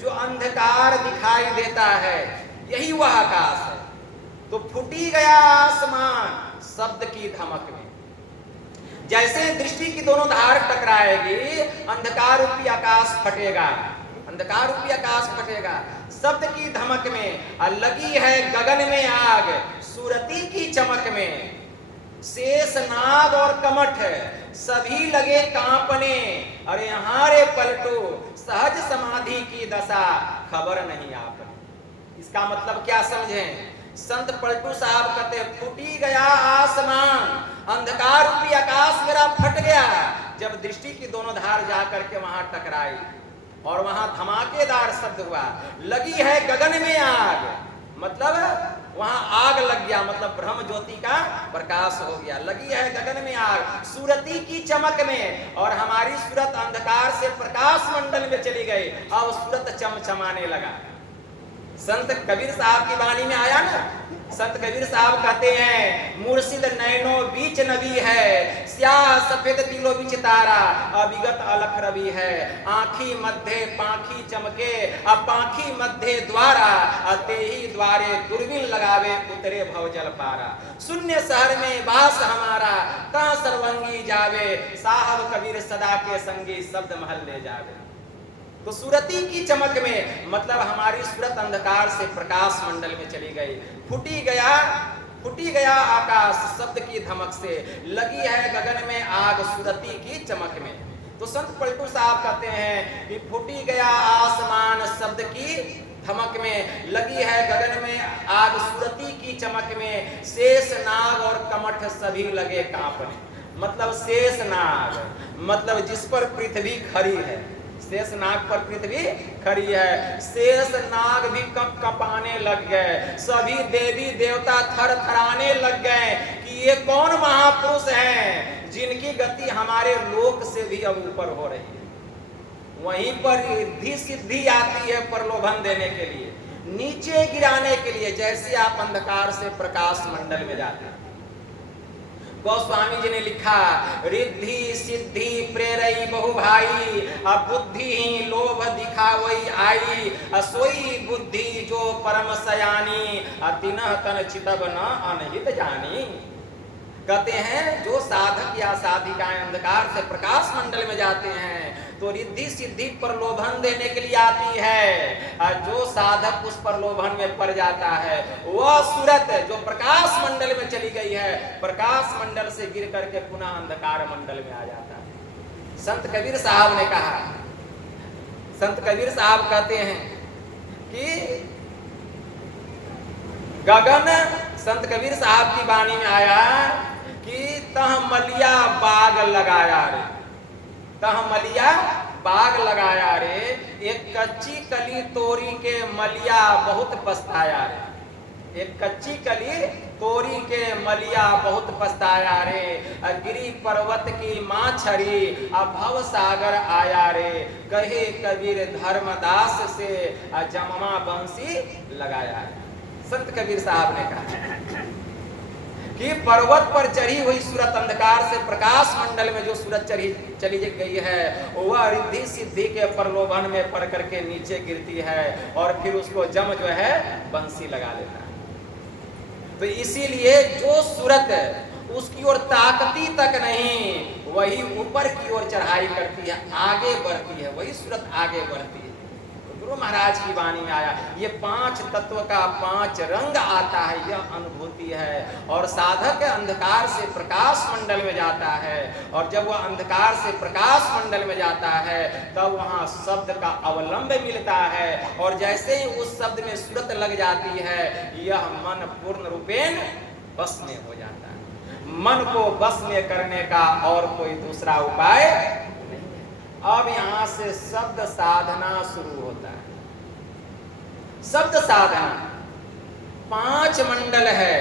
जो अंधकार दिखाई देता है यही वह आकाश है। तो फूटी गया आसमान शब्द की धमक में, जैसे दृष्टि की दोनों धार टकराएगी, अंधकार रूपी आकाश फटेगा, अंधकार रूपी आकाश फटेगा शब्द की धमक में। लगी है गगन में आग सूरती की चमक में, शेष नाग और कमठ सभी लगे कांपने। अरे यहाँ रे पलटू सहज समाधि की दशा खबर नहीं आपने। इसका मतलब क्या समझें? संत पलटू साहब कहते फूटी गया आसमान, अंधकार रूपी आकाश मेरा फट गया जब दृष्टि की दोनों धार जाकर के वहां टकराई और वहां धमाकेदार शब्द हुआ। लगी है गगन में आग, मतलब वहां आग लग गया, मतलब ब्रह्म ज्योति का प्रकाश हो गया। लगी है गगन में आग सूरती की चमक में, और हमारी सूरत अंधकार से प्रकाश मंडल में चली गई, अब सूरत चमचमाने लगा। संत कबीर साहब की वाणी में आया ना, संत कबीर साहब कहते हैं मुर्शिद नैनो बीच नबी है, स्याह सफेद तिलो बीच तारा, अविगत अलख रवि है। आँखी मध्य पाखी चमके, अब पाखी मध्य द्वारा, अते ही द्वारे दूरबीन लगावे उतरे भव जल पारा। शून्य शहर में वास हमारा, कहाँ सर्वंगी जावे, साहब कबीर सदा के संगी शब्द महल ले जावे। तो सूरती की चमक में मतलब हमारी सूरत अंधकार से प्रकाश मंडल में चली गई। फूटी गया आकाश शब्द की धमक से, लगी है गगन में आग सूरती की चमक में। तो संत पलटू साहब कहते हैं कि फूटी गया आसमान शब्द की धमक में, लगी है गगन में आग सूरती की चमक में, शेष नाग और कमठ सभी लगे कांपने। मतलब शेष नाग मतलब जिस पर पृथ्वी खड़ी है, शेष नाग पर पृथ्वी खड़ी है, शेष नाग भी कप कपाने लग गए, सभी देवी देवता थर थराने लग गए कि ये कौन महापुरुष हैं जिनकी गति हमारे लोक से भी अब ऊपर हो रही है। वहीं पर रिद्धि सिद्धि आती है प्रलोभन देने के लिए, नीचे गिराने के लिए। जैसे आप अंधकार से प्रकाश मंडल में जाते हैं, गोस्वामी जी ने लिखा, रिद्धि सिद्धि प्रेरई बहु भाई, बुद्धि ही लोभ दिखावई आई, सोई बुद्धि जो परम सयानी, तिनह तन चितब न अनहित जानी। कहते हैं जो साधक या साधिकाएं अंधकार से प्रकाश मंडल में जाते हैं तो रिद्धि सिद्धि प्रलोभन देने के लिए आती है, और जो साधक उस प्रलोभन में पड़ जाता है वह सूरत जो प्रकाश मंडल में चली गई है, प्रकाश मंडल से गिर करके पुनः अंधकार मंडल में आ जाता है। संत कबीर साहब ने कहा, संत कबीर साहब कहते हैं कि गगन, संत कबीर साहब की वाणी में आया कि तह मलिया बाग लगाया रे, तह मलिया बाग लगाया रे, एक कच्ची कली तोरी के मलिया बहुत पछताया रे, एक कच्ची कली तोरी के मलिया बहुत पछताया रे, गिरी पर्वत की माछरी भव सागर आया रे, कहे कबीर धर्मदास से जममा बंसी लगाया रे। संत कबीर साहब ने कहा कि पर्वत पर चढ़ी हुई सूरत अंधकार से प्रकाश मंडल में जो सूरत चली गई है वह रिद्धि सिद्धि के प्रलोभन में पड़ करके नीचे गिरती है और फिर उसको जम जो है बंसी लगा लेता है। तो इसीलिए जो सूरत उसकी ओर ताकती तक नहीं, वही ऊपर की ओर चढ़ाई करती है, आगे बढ़ती है, वही सूरत आगे बढ़ती है। गुरु महाराज की वाणी में आया, ये 5 तत्व का 5 रंग आता है, यह अनुभूति है। और साधक अंधकार से प्रकाश मंडल में जाता है, और जब वह अंधकार से प्रकाश मंडल में जाता है तब वहाँ शब्द का अवलंब मिलता है, और जैसे ही उस शब्द में सूरत लग जाती है यह मन पूर्ण रूपेण बस में हो जाता है। मन को बस में करने का और कोई दूसरा उपाय। अब यहां से शब्द साधना शुरू होता है। शब्द साधना 5 मंडल है,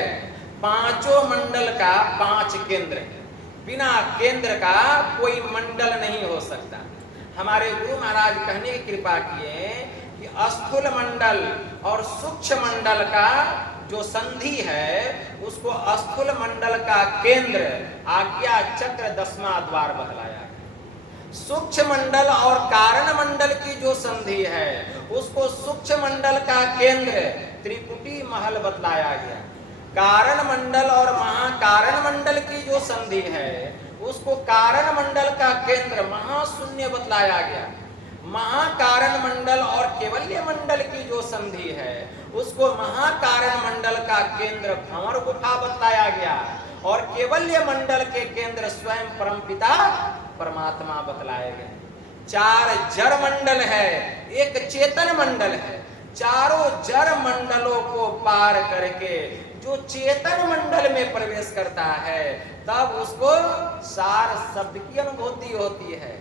5 मंडल का 5 केंद्र है, बिना केंद्र का कोई मंडल नहीं हो सकता। हमारे गुरु महाराज कहने की कृपा किए कि स्थूल मंडल और सूक्ष्म मंडल का जो संधि है उसको स्थूल मंडल का केंद्र आज्ञा चक्र 10वां द्वार बतलाया। सूक्ष्म मंडल और कारण मंडल की जो संधि है उसको सूक्ष्म मंडल का केंद्र त्रिपुटी महल बतलाया गया। कारण मंडल और महाकारण मंडल की जो संधि है उसको कारण मंडल का केंद्र महाशून्य बतलाया गया। महाकारण मंडल और केवल्य मंडल की जो संधि है उसको महाकारण मंडल का केंद्र भंवर गुफा बतलाया गया, और केवल्य मंडल के केंद्र स्वयं परमपिता परमात्मा बतलाए गए। 4 जड़ मंडल है, एक चेतन मंडल है। चारों जड़ मंडलों को पार करके जो चेतन मंडल में प्रवेश करता है तब उसको सार शब्द की अनुभूति होती है,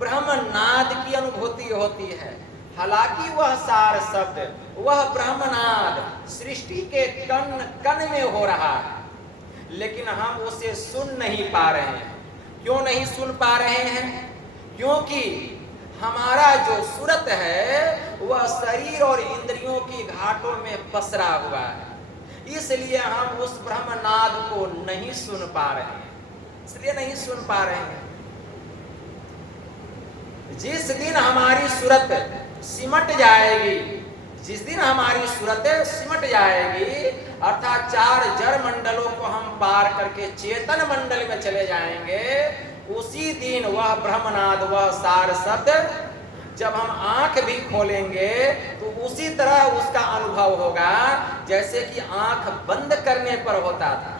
ब्रह्म नाद की अनुभूति होती है। हालांकि वह सार शब्द, वह ब्रह्मनाद सृष्टि के कण कण में हो रहा है, लेकिन हम उसे सुन नहीं पा रहे हैं। क्यों नहीं सुन पा रहे हैं? क्योंकि हमारा जो सूरत है वह शरीर और इंद्रियों की घाटों में पसरा हुआ है, इसलिए हम उस ब्रह्मनाद को नहीं सुन पा रहे हैं, इसलिए नहीं सुन पा रहे हैं। जिस दिन हमारी सूरत सिमट जाएगी, जिस दिन हमारी सूरत सिमट जाएगी, अर्थात 4 जड़ मंडलों को हम पार करके चेतन मंडल में चले जाएंगे, उसी दिन वह ब्रह्मनाद, वह सार शब्द जब हम आंख भी खोलेंगे तो उसी तरह उसका अनुभव होगा जैसे कि आंख बंद करने पर होता था।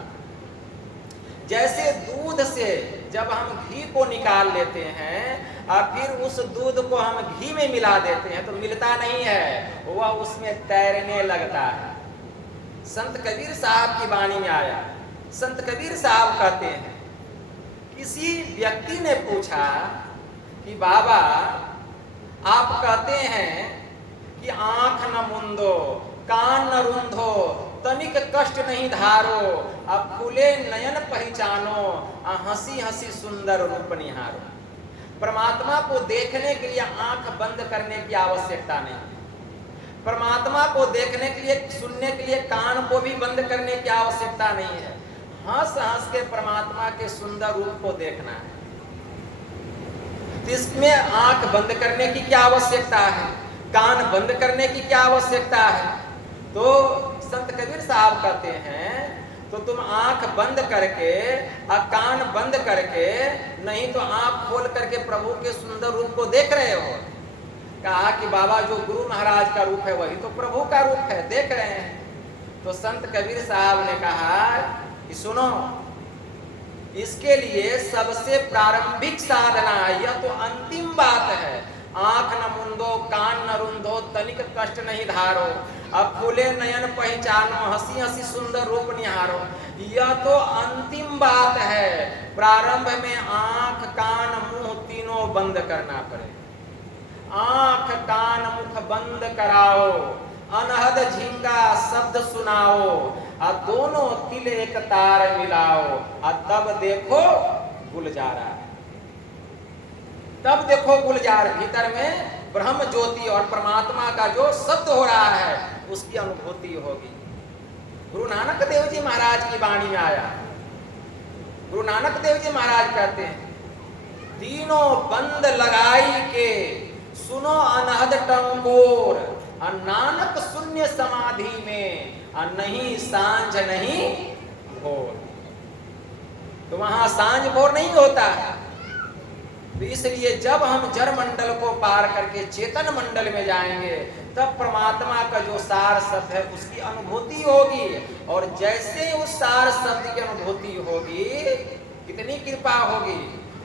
जैसे दूध से जब हम घी को निकाल लेते हैं और फिर उस दूध को हम घी में मिला देते हैं तो मिलता नहीं है, वह उसमें तैरने लगता है। संत कबीर साहब की वाणी में आया, संत कबीर साहब कहते हैं, किसी व्यक्ति ने पूछा कि बाबा आप कहते हैं कि आंख न मूंदो, कान न रूंधो, तनिक कष्ट नहीं धारो, अब खुले नयन पहचानो, हंसी हंसी सुंदर रूप निहारो। परमात्मा को देखने के लिए आंख बंद करने की आवश्यकता नहीं, परमात्मा को देखने के लिए, सुनने के लिए कान को भी बंद करने की आवश्यकता नहीं है। हंस हंस के परमात्मा के सुंदर रूप को देखना है। इसमें आंख बंद करने की क्या आवश्यकता है, कान बंद करने की क्या आवश्यकता है? तो संत कबीर साहब कहते हैं, तो तुम आंख बंद करके और कान बंद करके, नहीं तो आंख खोल करके प्रभु के सुंदर रूप को देख रहे हो। कहा कि बाबा जो गुरु महाराज का रूप है वही तो प्रभु का रूप है, देख रहे हैं। तो संत कबीर साहब ने कहा कि सुनो, इसके लिए सबसे प्रारंभिक साधना, यह तो अंतिम बात है। आंख न मुंदो, कान न रुंधो, तनिक कष्ट नहीं धारो, अब खुले नयन पहचानो, हंसी हंसी सुंदर रूप निहारो। यह तो अंतिम बात है। प्रारंभ में आंख कान मुंह तीनों बंद करना पड़े। आंख कान मुख बंद कराओ, अनहद झींगा शब्द सुनाओ, और दोनों तिल एक तार मिलाओ, और तब देखो गुलजारा, तब देखो गुलजार। भीतर में ब्रह्म ज्योति और परमात्मा का जो शब्द हो रहा है उसकी अनुभूति होगी। गुरु नानक देव जी महाराज की वाणी में आया, गुरु नानक देव जी महाराज कहते हैं, तीनों बंद लगाई के सुनो अनहद टंगोर, नानक शून्य समाधि में, नहीं सांझ नहीं भोर। तो वहां सांझ भोर नहीं होता है। तो इसलिए जब हम जड़ मंडल को पार करके चेतन मंडल में जाएंगे, तब परमात्मा का जो सार शब्द है उसकी अनुभूति होगी। और जैसे उस सार शब्द की अनुभूति होगी, कितनी कृपा होगी,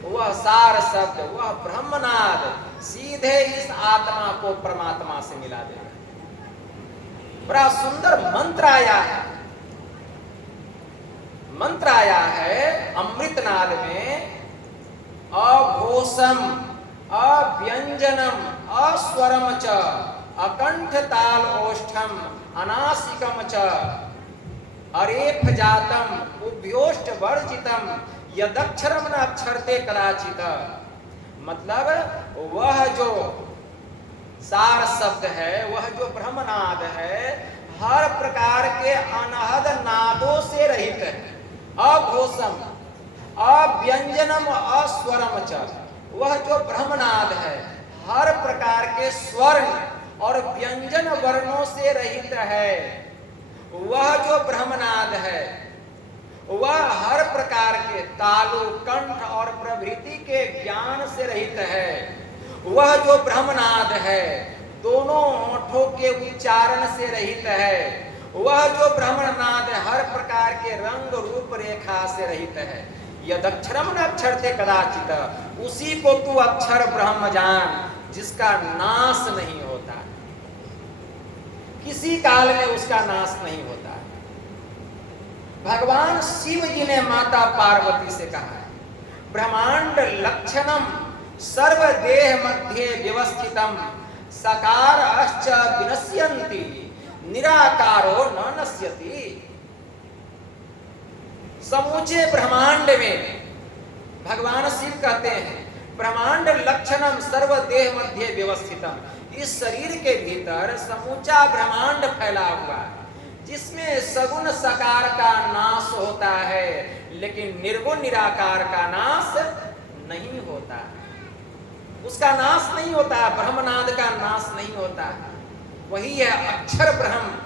वह सार शब्द, वह ब्रह्मनाद सीधे इस आत्मा को परमात्मा से मिला देगा। बड़ा सुंदर मंत्र आया है, मंत्र आया है अमृतनाद में, अघोषम अव्यंजनम अस्वरम च अकंठ ताल ओष्ठम अनासिकम च अरेफ जातम उभयोष्ट वर्जितम यदक्षरम न अक्षरते कदाचित। मतलब वह जो सार शब्द है, वह जो ब्रह्मनाद है, हर प्रकार के अनहद नादों से रहित है। अघोषम अव्यंजनम अस्वरम च, वह जो ब्रह्मनाद है हर प्रकार के स्वर्ण और व्यंजन वर्णों से रहित है। वह जो ब्रह्मनाद है वह हर प्रकार के तालु कंठ और प्रभृति के ज्ञान से रहित है। वह जो ब्रह्मनाद है दोनों होठों के उच्चारण से रहित है। वह जो ब्रह्मनाद हर प्रकार के रंग रूप रेखा से रहित है। यदक्षरम न अक्षरते कदाचित, उसी को तू अक्षर ब्रह्म जान जिसका नाश नहीं होता, किसी काल में उसका नाश नहीं होता। भगवान शिव जी ने माता पार्वती से कहा है, ब्रह्मांड लक्षणम सर्वदेह मध्य व्यवस्थितम सकार अश्च विनश्यन्ति निराकारो न नश्यति। समूचे ब्रह्मांड में भगवान शिव कहते हैं, ब्रह्मांड लक्षणम सर्वदेह मध्य व्यवस्थितम, इस शरीर के भीतर समूचा ब्रह्मांड फैला हुआ है, जिसमें सगुण सकार का नाश होता है लेकिन निर्गुण निराकार का नाश नहीं होता। उसका नाश नहीं होता, ब्रह्मनाद का नाश नहीं होता। वही है अक्षर ब्रह्म।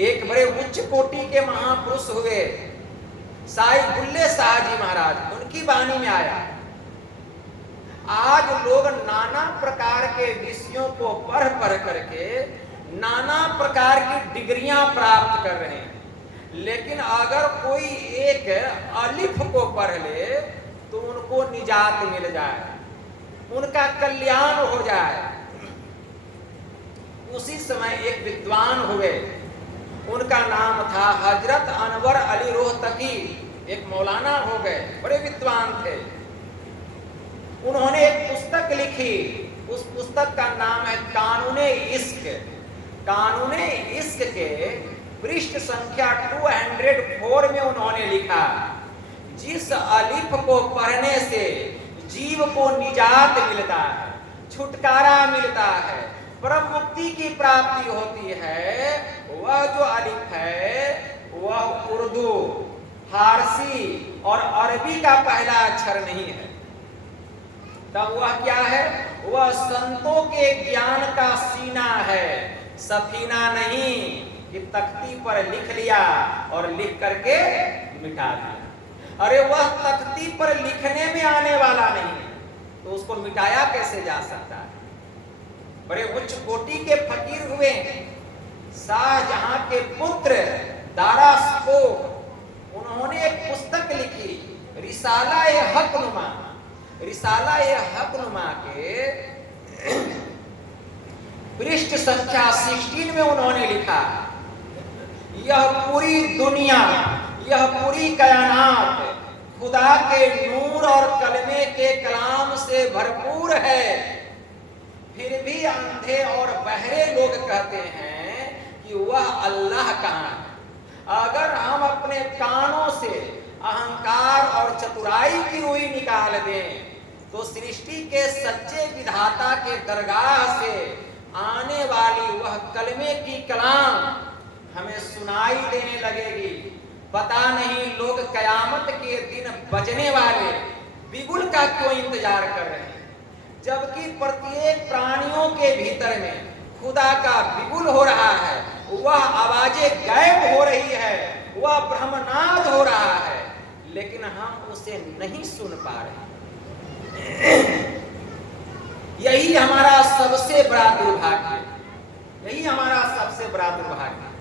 एक बड़े उच्च कोटि के महापुरुष हुए साई बुल्ले शाह जी महाराज, उनकी वाणी में आया, आज लोग नाना प्रकार के विषयों को पढ़ पढ़ करके नाना प्रकार की डिग्रियां प्राप्त कर रहे हैं, लेकिन अगर कोई एक अलिफ को पढ़ ले तो उनको निजात मिल जाए, उनका कल्याण हो जाए। उसी समय एक विद्वान हुए, उनका नाम था हजरत अनवर अली रोहतकी, एक मौलाना हो गए, बड़े विद्वान थे। उन्होंने एक पुस्तक लिखी, उस पुस्तक का नाम है कानूने इश्क। कानूने इश्क के पृष्ठ संख्या 204 में उन्होंने लिखा, जिस अलिफ को पढ़ने से जीव को निजात मिलता है, छुटकारा मिलता है, परम मुक्ति की प्राप्ति होती है, वह जो अलिफ है वह उर्दू, फारसी और अरबी का पहला अक्षर नहीं है। तब वह क्या है? वह संतों के ज्ञान का सीना है, सफीना नहीं कि तख्ती पर लिख लिया और लिख करके मिटा दिया। अरे वह तख्ती पर लिखने में आने वाला नहीं है, तो उसको मिटाया कैसे जा सकता है? बड़े उच्च कोटि के फकीर हुए शाहजहां के पुत्र दाराशको, उन्होंने एक पुस्तक लिखी रिसाला-ए-हक़नुमा। रिसाला-ए-हक़नुमा के पृष्ठ संख्या 16 में उन्होंने लिखा, यह पूरी दुनिया, यह पूरी कायनात खुदा के नूर और कलमे के कलाम से भरपूर है। फिर भी अंधे और बहरे लोग कहते हैं कि वह अल्लाह कहाँ है। अगर हम अपने कानों से अहंकार और चतुराई की रुई निकाल दें तो सृष्टि के सच्चे विधाता के दरगाह से आने वाली वह कलमे की कलाम हमें सुनाई देने लगेगी। पता नहीं लोग कयामत के दिन बजने वाले बिगुल का क्यों इंतजार कर रहे हैं, जबकि प्रत्येक प्राणियों के भीतर में खुदा का बिगुल हो रहा है, वह आवाजें गायब हो रही है, वह ब्रह्मनाद हो रहा है, लेकिन हम उसे नहीं सुन पा रहे। यही हमारा सबसे बड़ा दुर्भाग्य, यही हमारा सबसे बड़ा दुर्भाग्य।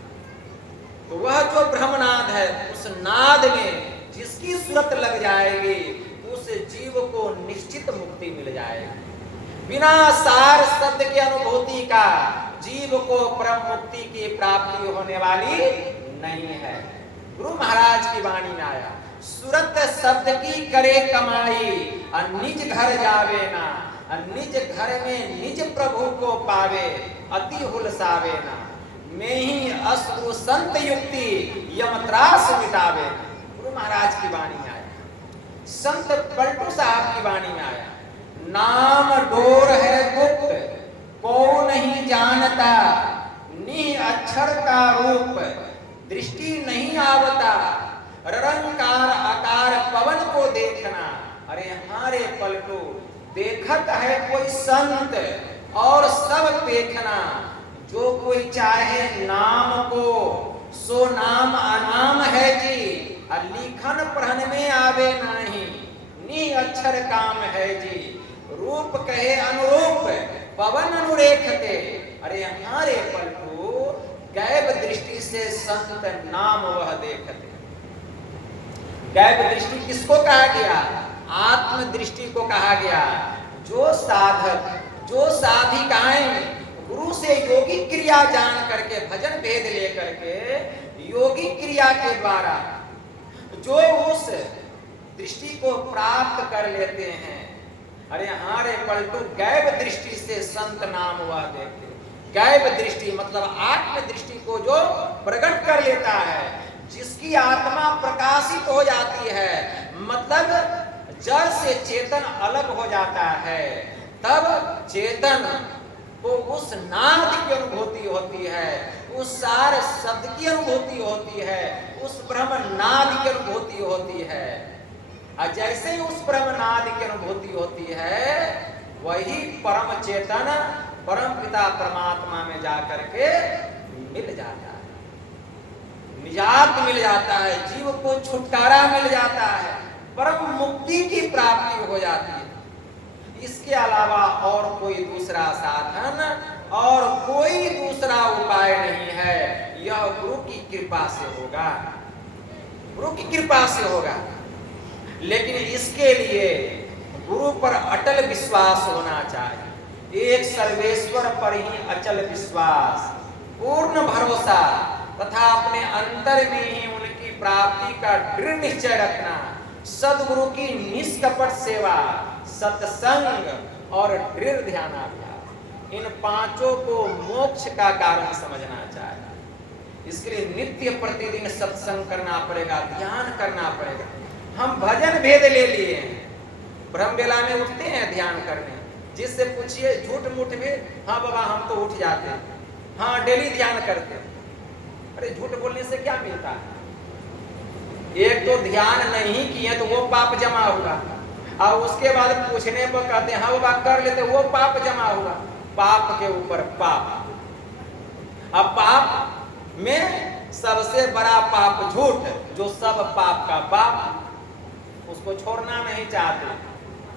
तो वह जो ब्रह्मनाद है, उस नाद में जिसकी सूरत लग जाएगी उस जीव को निश्चित मुक्ति मिल जाएगी। बिना सार शब्द की अनुभूति का जीव को परम मुक्ति की प्राप्ति होने वाली नहीं है। गुरु महाराज की वाणी में आया, सूरत शब्द की करे कमाई, निज घर जावे ना, निज घर में निज प्रभु को पावे, अति हुलसावे ना, में ही अश्रु संत युक्ति यमत्रास मिटावे। गुरु महाराज की वाणी में आया, संत पलटू साहब की वाणी में आया, नाम डोर है गुप्त को नहीं जानता, नि अक्षर का रूप दृष्टि नहीं आवता, रंकार आकार पवन को देखना। अरे हारे पलटू, देखत है कोई संत और सब देखना, जो कोई चाहे नाम को सो नाम अनाम है जी, लिखन पढ़न में आवे नहीं, नि अक्षर काम है जी, रूप कहे अनुरूप पवन अनुरेखते। अरे हमारे पलटू, गैब दृष्टि से संत नाम वह देखते। गैब दृष्टि किसको कहा गया? आत्म दृष्टि को कहा गया। जो साधक, जो साधिकाएं गुरु से योगिक क्रिया जान करके, भजन भेद लेकर के योगिक क्रिया के द्वारा जो उस दृष्टि को प्राप्त कर लेते हैं, अरे हारे पलटू, गैब दृष्टि से संत नाम वह देखते। गैब दृष्टि मतलब आत्म दृष्टि को जो प्रकट कर लेता है, जिसकी आत्मा प्रकाशित हो जाती है, मतलब जड़ से चेतन अलग हो जाता है, तब चेतन को उस नाद की अनुभूति होती है, उस सार शब्द की अनुभूति होती है, उस ब्रह्म नाद की अनुभूति होती है। और जैसे ही उस ब्रह्म नाद की अनुभूति होती है, वही परम चेतन परम पिता परमात्मा में जाकर के मिल जाता है, निजात मिल जाता है, जीव को छुटकारा मिल जाता है, परम मुक्ति की प्राप्ति हो जाती है। इसके अलावा और कोई दूसरा साधन और कोई दूसरा उपाय नहीं है। यह गुरु की कृपा से होगा, गुरु की कृपा से होगा। लेकिन इसके लिए गुरु पर अटल विश्वास होना चाहिए। एक सर्वेश्वर पर ही अचल विश्वास, पूर्ण भरोसा तथा अपने अंतर में ही उनकी प्राप्ति का दृढ़ निश्चय रखना, सदगुरु की निष्कपट सेवा, सत्संग और दृढ़ ध्यानाभ्यास, इन पांचों को मोक्ष का कारण समझना चाहिए। इसके लिए नित्य प्रतिदिन सत्संग करना पड़ेगा, ध्यान करना पड़ेगा। हम भजन भेद ले लिए हैं, ब्रह्म बेला में उठते हैं ध्यान करने, जिससे पूछिए झूठ मूठ में, हाँ बाबा हम तो उठ जाते हैं, हाँ डेली ध्यान करते हैं। अरे झूठ बोलने से क्या मिलता है? एक तो ध्यान नहीं किए तो वो पाप जमा हुआ, और उसके बाद पूछने पर कहते हैं हाँ बाबा कर लेते, वो पाप जमा हुआ। पाप के ऊपर पाप। अब पाप में सबसे बड़ा पाप झूठ, जो सब पाप का बाप, उसको छोड़ना नहीं चाहते,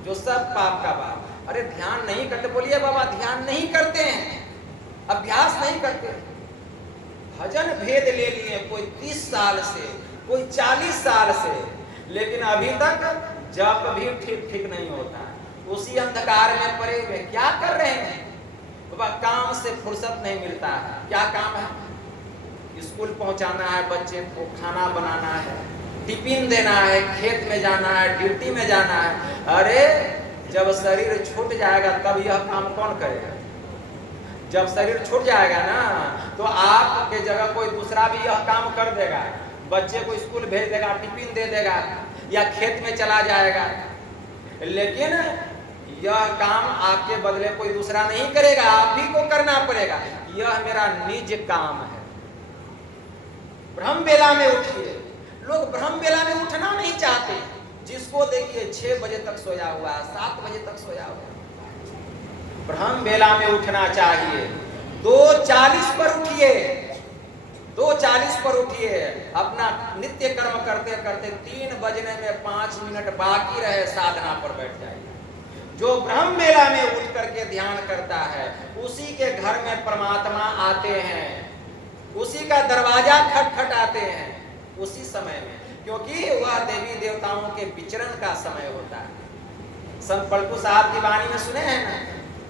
जो सब पाप का बाप। अरे ध्यान नहीं करते, बोलिए बाबा ध्यान नहीं करते हैं, अभ्यास नहीं करते। भजन भेद ले लिए, कोई 30 साल से, कोई 40 साल से, लेकिन अभी तक जप भी ठीक नहीं होता। उसी अंधकार में पड़े हुए क्या कर रहे हैं? बाबा काम से फुर्सत नहीं मिलता है। क्या काम है? स्कूल पहुंचाना है बच्चे को, खाना बनाना है, टिफिन देना है, खेत में जाना है, ड्यूटी में जाना है। अरे जब शरीर छूट जाएगा तब यह काम कौन करेगा? जब शरीर छूट जाएगा ना तो आपके जगह कोई दूसरा भी यह काम कर देगा। बच्चे को स्कूल भेज देगा, टिफिन दे देगा, या खेत में चला जाएगा, लेकिन यह काम आपके बदले कोई दूसरा नहीं करेगा, आप ही को करना पड़ेगा। यह मेरा निज काम है। ब्रह्म बेला में उठिए। लोग ब्रह्म बेला में उठना नहीं चाहते। जिसको देखिए 6 बजे तक सोया हुआ है, 7 बजे तक सोया हुआ है। ब्रह्म बेला में उठना चाहिए। 2:40 पर उठिए, 2:40 पर उठिए। अपना नित्य कर्म करते करते 3 बजने में 5 मिनट बाकी रहे, साधना पर बैठ जाइए। जो ब्रह्म बेला में उठ करके ध्यान करता है, उसी के घर में परमात्मा आते हैं, उसी का दरवाजा खटखटाते हैं उसी समय में, क्योंकि वह देवी देवताओं के विचरण का समय होता है। संत पलटू साहब की वाणी में सुने हैं ना,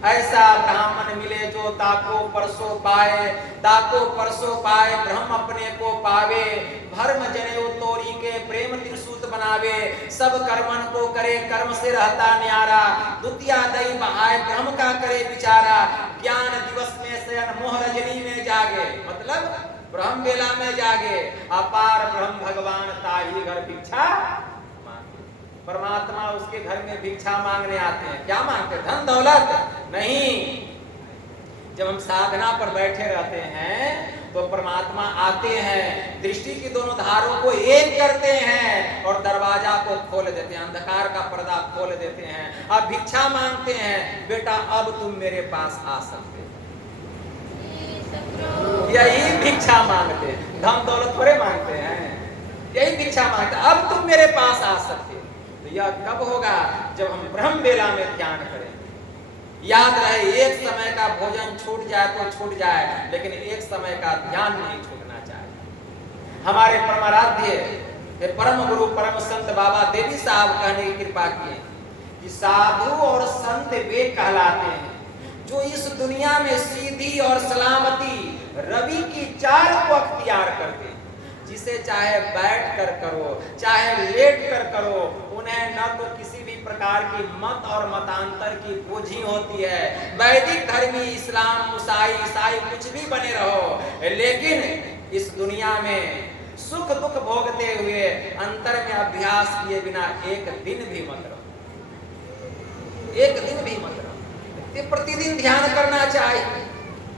ऐसा ब्राह्मण मिले जो ताको परसों पाए, ताको परसों पाए ब्रह्म अपने को पावे, धर्म जनेऊ तोरी के प्रेम त्रिसूत बनावे, सब कर्मन को करे कर्म से रहता न्यारा, द्वितीया दई बहाए ब्रह्म का करे विचारा, ज्ञान दिवस में शयन मोह रजनी में जागे। मतलब ब्रह्म बेला में जागे, अपार ब्रह्म भगवान ताही घर भिक्षा, परमात्मा उसके घर में भिक्षा मांगने आते हैं। क्या मांगते? धन दौलत नहीं। जब हम साधना पर बैठे रहते हैं तो परमात्मा आते हैं, दृष्टि की दोनों धारों को एक करते हैं और दरवाजा को खोल देते हैं, अंधकार का पर्दा खोल देते हैं। अब भिक्षा मांगते हैं, बेटा अब तुम मेरे पास आ सकते हो। यही भिक्षा मांगते हैं, धन दौलत थोड़े मांगते हैं, यही भिक्षा मांगते हैं, अब तुम मेरे पास आ सकते हो। तो यह कब होगा? जब हम ब्रह्म बेला में ध्यान करें। याद रहे, एक समय का भोजन छूट जाए तो छूट जाए, लेकिन एक समय का ध्यान नहीं छूटना चाहिए। हमारे परमाराध्य परम गुरु परम संत बाबा देवी साहब कहने की कृपा किए कि साधु और संत वे कहलाते हैं जो इस दुनिया में सीधी और सलामती रवि की चाल को अख्तियार करते हैं। जिसे चाहे बैठ कर करो, चाहे लेट कर करो, उन्हें न तो किसी भी प्रकार की मत और मतांतर की बोझी होती है। वैदिक धर्मी, इस्लाम, मुसाई, ईसाई कुछ भी बने रहो, लेकिन इस दुनिया में सुख दुख भोगते हुए अंतर में अभ्यास किए बिना एक दिन भी मत रहो, एक दिन भी मत रहो। प्रतिदिन ध्यान करना चाहिए,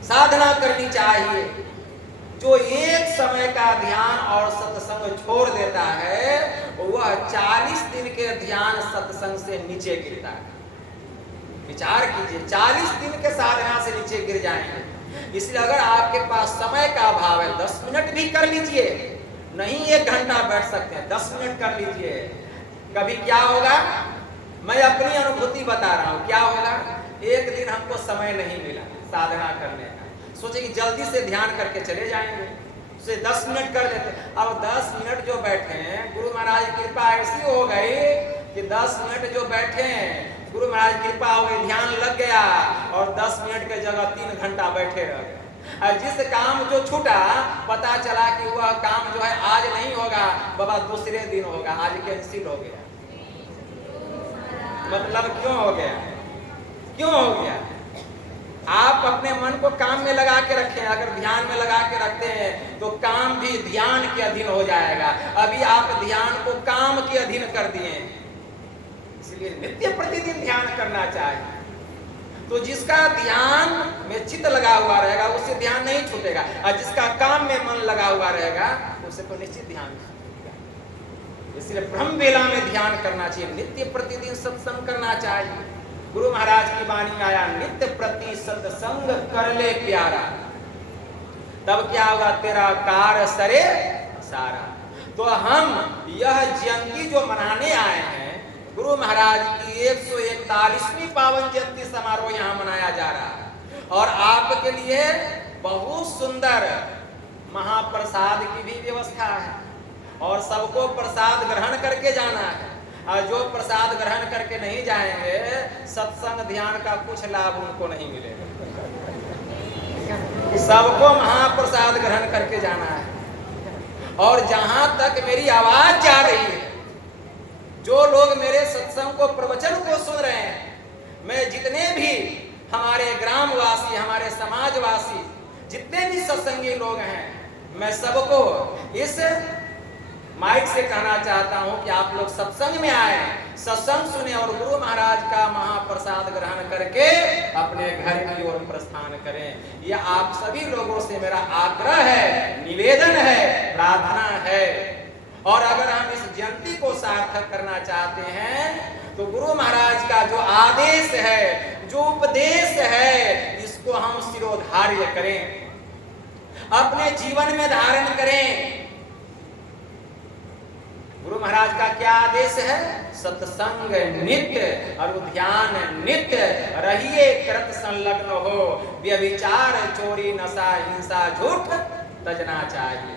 साधना करनी चाहिए। जो एक समय का ध्यान और सत्संग छोड़ देता है वह 40 दिन के ध्यान सत्संग से नीचे गिरता है। विचार कीजिए, 40 दिन के साधना से नीचे गिर जाएंगे। इसलिए अगर आपके पास समय का अभाव है, 10 मिनट भी कर लीजिए, नहीं 1 घंटा बैठ सकते हैं, 10 मिनट कर लीजिए। कभी क्या होगा, मैं अपनी अनुभूति बता रहा हूँ, क्या होगा, एक दिन हमको समय नहीं मिला साधना करने का, सोचे कि जल्दी से ध्यान करके चले जाएंगे, उसे 10 मिनट कर लेते। अब 10 मिनट जो बैठे हैं, गुरु महाराज की कृपा ऐसी हो गई कि 10 मिनट जो बैठे हैं, गुरु महाराज की कृपा हो गई, ध्यान लग गया और 10 मिनट के जगह 3 घंटा बैठे रह गए। और जिस काम जो छूटा, पता चला कि वह काम जो है आज नहीं होगा बाबा, दूसरे दिन होगा, आज कैंसिल हो गया। मतलब क्यों हो गया? क्यों हो गया? आप अपने मन को काम में लगा के रखें, अगर ध्यान में लगा के रखते हैं तो काम भी ध्यान के अधीन हो जाएगा। अभी आप ध्यान को काम के अधीन कर दिए, इसलिए नित्य प्रतिदिन ध्यान करना चाहिए। तो जिसका ध्यान में चित्त लगा हुआ रहेगा उससे ध्यान नहीं छूटेगा, और जिसका काम में मन लगा हुआ रहेगा उससे तो निश्चित ध्यान छूटेगा। इसलिए ब्रह्म वेला में ध्यान करना चाहिए, नित्य प्रतिदिन सत्संग करना चाहिए। गुरु महाराज की वाणी में आया, नित्य प्रति सत्संग कर ले प्यारा, तब क्या होगा तेरा कार सरे सारा। तो हम यह जयंती जो मनाने आए हैं, गुरु महाराज की 141वीं पावन जयंती समारोह यहाँ मनाया जा रहा है, और आपके लिए बहुत सुंदर महाप्रसाद की भी व्यवस्था है, और सबको प्रसाद ग्रहण करके जाना है। और जो प्रसाद ग्रहण करके नहीं जाएंगे, सत्संग ध्यान का कुछ लाभ उनको नहीं मिलेगा। सबको महाप्रसाद ग्रहण करके जाना है। और जहां तक मेरी आवाज जा रही है, जो लोग मेरे सत्संग को, प्रवचन को सुन रहे हैं, मैं जितने भी हमारे ग्रामवासी, हमारे समाजवासी, जितने भी सत्संगी लोग हैं, मैं सबको इस माइक से कहना चाहता हूं कि आप लोग सत्संग में आए, सत्संग सुने और गुरु महाराज का महाप्रसाद ग्रहण करके अपने घर की ओर प्रस्थान करें। यह आप सभी लोगों से मेरा आग्रह है, निवेदन है, प्रार्थना है। और अगर हम इस जयंती को सार्थक करना चाहते हैं तो गुरु महाराज का जो आदेश है, जो उपदेश है, इसको हम शिरोधार्य करें, अपने जीवन में धारण करें। गुरु महाराज का क्या आदेश है? सत्संग नित्य और ध्यान नित्य रहिए, कृत संलग्न हो, व्यभिचार चोरी नशा हिंसा झूठ तजना चाहिए।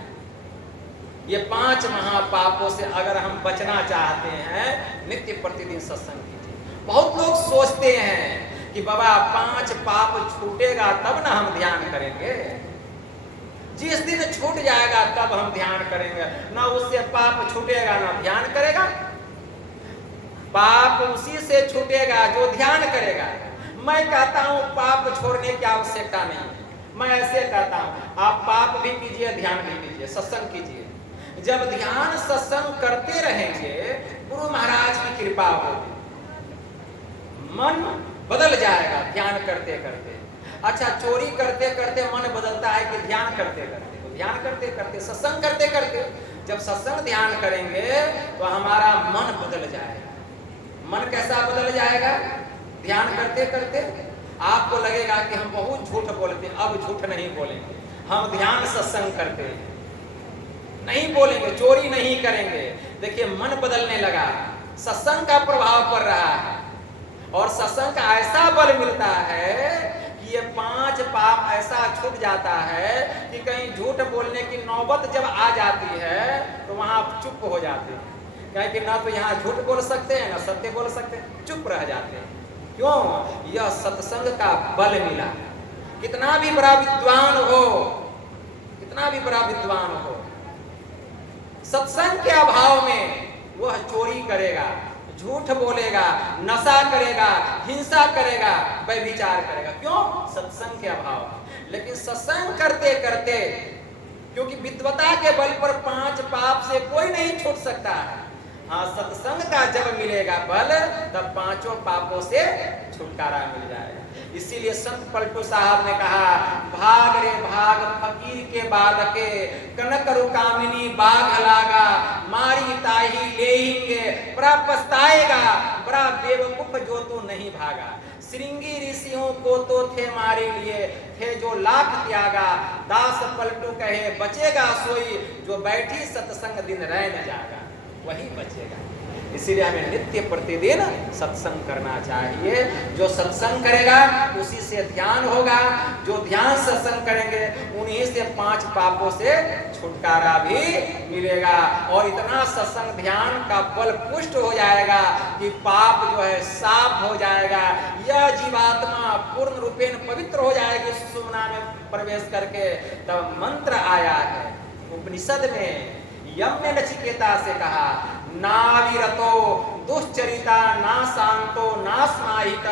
ये 5 महापापों से अगर हम बचना चाहते हैं, नित्य प्रतिदिन सत्संग कीजिए। बहुत लोग सोचते हैं कि बाबा 5 पाप छूटेगा तब ना हम ध्यान करेंगे, जिस दिन छूट जाएगा तब हम ध्यान करेंगे, ना उससे पाप छूटेगा ना ध्यान करेगा। पाप उसी से छूटेगा जो ध्यान करेगा। मैं कहता हूं पाप छोड़ने की आवश्यकता नहीं है, मैं ऐसे कहता हूं आप पाप भी कीजिए, ध्यान भी कीजिए, सत्संग कीजिए। जब ध्यान सत्संग करते रहेंगे, गुरु महाराज की कृपा होगी, मन बदल जाएगा ध्यान करते करते। अच्छा, चोरी करते करते मन बदलता है कि ध्यान करते करते? तो ध्यान करते करते, सत्संग करते करते, जब सत्संग ध्यान करेंगे तो हमारा मन बदल जाएगा। मन कैसा बदल जाएगा? ध्यान करते करते आपको लगेगा कि हम बहुत झूठ बोलते हैं, अब झूठ नहीं बोलेंगे, हम ध्यान सत्संग करते हैं, नहीं बोलेंगे, चोरी नहीं करेंगे। देखिए मन बदलने लगा, सत्संग का प्रभाव पड़ रहा है, और सत्संग का ऐसा बल मिलता है कि ये 5 पाप ऐसा छूट जाता है कि कहीं झूठ बोलने की नौबत जब आ जाती है तो वहां चुप हो जाते हैं, क्योंकि ना तो यहाँ झूठ बोल सकते हैं ना सत्य बोल सकते हैं, चुप रह जाते हैं। क्यों? यह सत्संग का बल मिला। कितना भी बड़ा विद्वान हो, कितना भी बड़ा विद्वान हो, सत्संग के अभाव में वह चोरी करेगा, झूठ बोलेगा, नशा करेगा, हिंसा करेगा, व्यभिचार करेगा। क्यों? सत्संग के अभाव। लेकिन सत्संग करते करते, क्योंकि विद्वता के बल पर 5 पाप से कोई नहीं छूट सकता है। हाँ, सत्संग का जब मिलेगा बल, तब 5 पापों से छुटकारा मिल जाएगा। इसीलिए संत पलटू साहब ने कहा, भाग रे भाग फकीर के बालके, कनक रुकामिनी बाघ लागा, मारी ताही लेंगे, बड़ा पछताएगा, बड़ा बेवकूफ जो तू नहीं भागा। श्रृंगी ऋषियों को तो थे मारे लिए, थे जो लाख त्यागा, दास पलटू कहे बचेगा सोई, जो बैठी सत्संग दिन रह न जागा, वही बचेगा। इसीलिए हमें नित्य प्रतिदिन सत्संग करना चाहिए। जो सत्संग करेगा उसी से ध्यान होगा, जो ध्यान सत्संग करेंगे उन्हीं से 5 पापों से छुटकारा भी मिलेगा। और इतना सत्संग ध्यान का बल पुष्ट हो जाएगा कि पाप जो है साफ हो जाएगा। यह जीवात्मा पूर्ण रूपेण पवित्र हो जाएगी सुषुम्ना में प्रवेश करके। तब मंत्र आया है उपनिषद में, यम ने नचिकेता से कहा, नाविरतो दुश्चरिता ना शांतो ना स्नाहित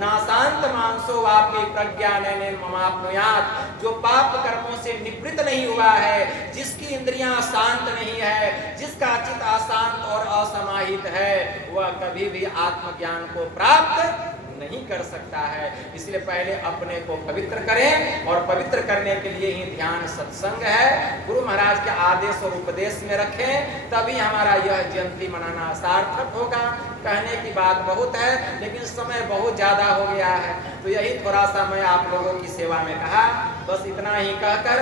ना शांत मानसो वापी प्रज्ञा नैने ममाप्नुयात्। जो पाप कर्मों से निवृत्त नहीं हुआ है, जिसकी इंद्रियां शांत नहीं है, जिसका चित्त अशांत और असमाहित है, वह कभी भी आत्मज्ञान को प्राप्त नहीं कर सकता है। इसलिए पहले अपने को पवित्र करें, और पवित्र करने के लिए ही ध्यान सत्संग है, गुरु महाराज के आदेश और उपदेश में रखें, तभी हमारा यह जयंती मनाना सार्थक होगा। कहने की बात बहुत है, लेकिन समय बहुत ज़्यादा हो गया है, तो यही थोड़ा सा मैं आप लोगों की सेवा में कहा। बस इतना ही कहकर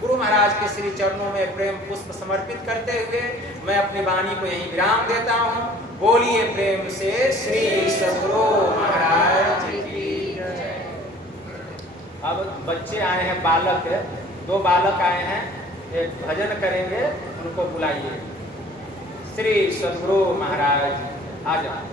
गुरु महाराज के श्री चरणों में प्रेम पुष्प समर्पित करते हुए मैं अपनी वाणी को यहीं विराम देता हूँ। बोलिए प्रेम से श्री सद्गुरु महाराज की जय। अब बच्चे आए हैं, बालक, 2 बालक आए हैं, एक भजन करेंगे, उनको बुलाइए। श्री सद्गुरु महाराज आ जाओ।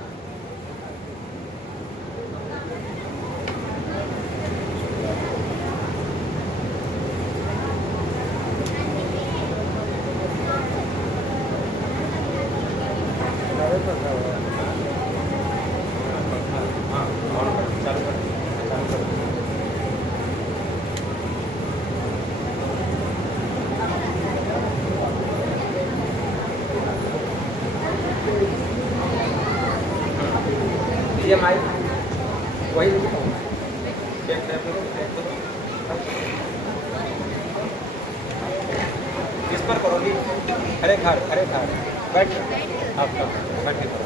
ये माइक वही इस पर करो, खड़े खाड़ बैठ, आप बैठ करो,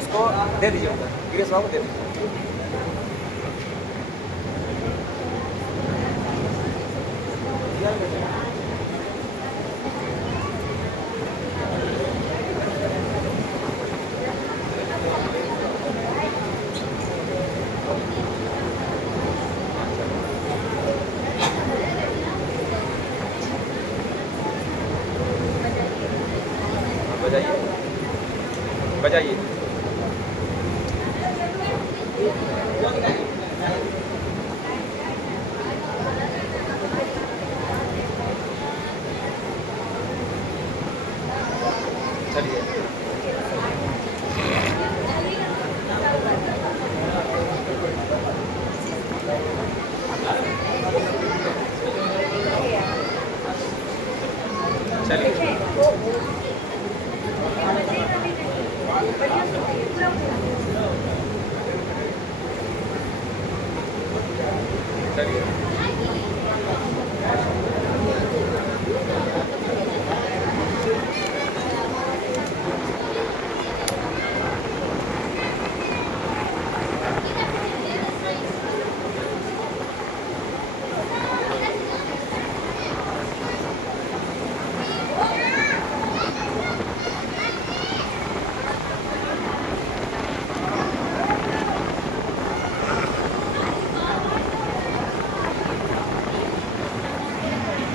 इसको दे दीजिए, गिरीश बाबू दे दीजिए। बजाइए। चलिए चलिए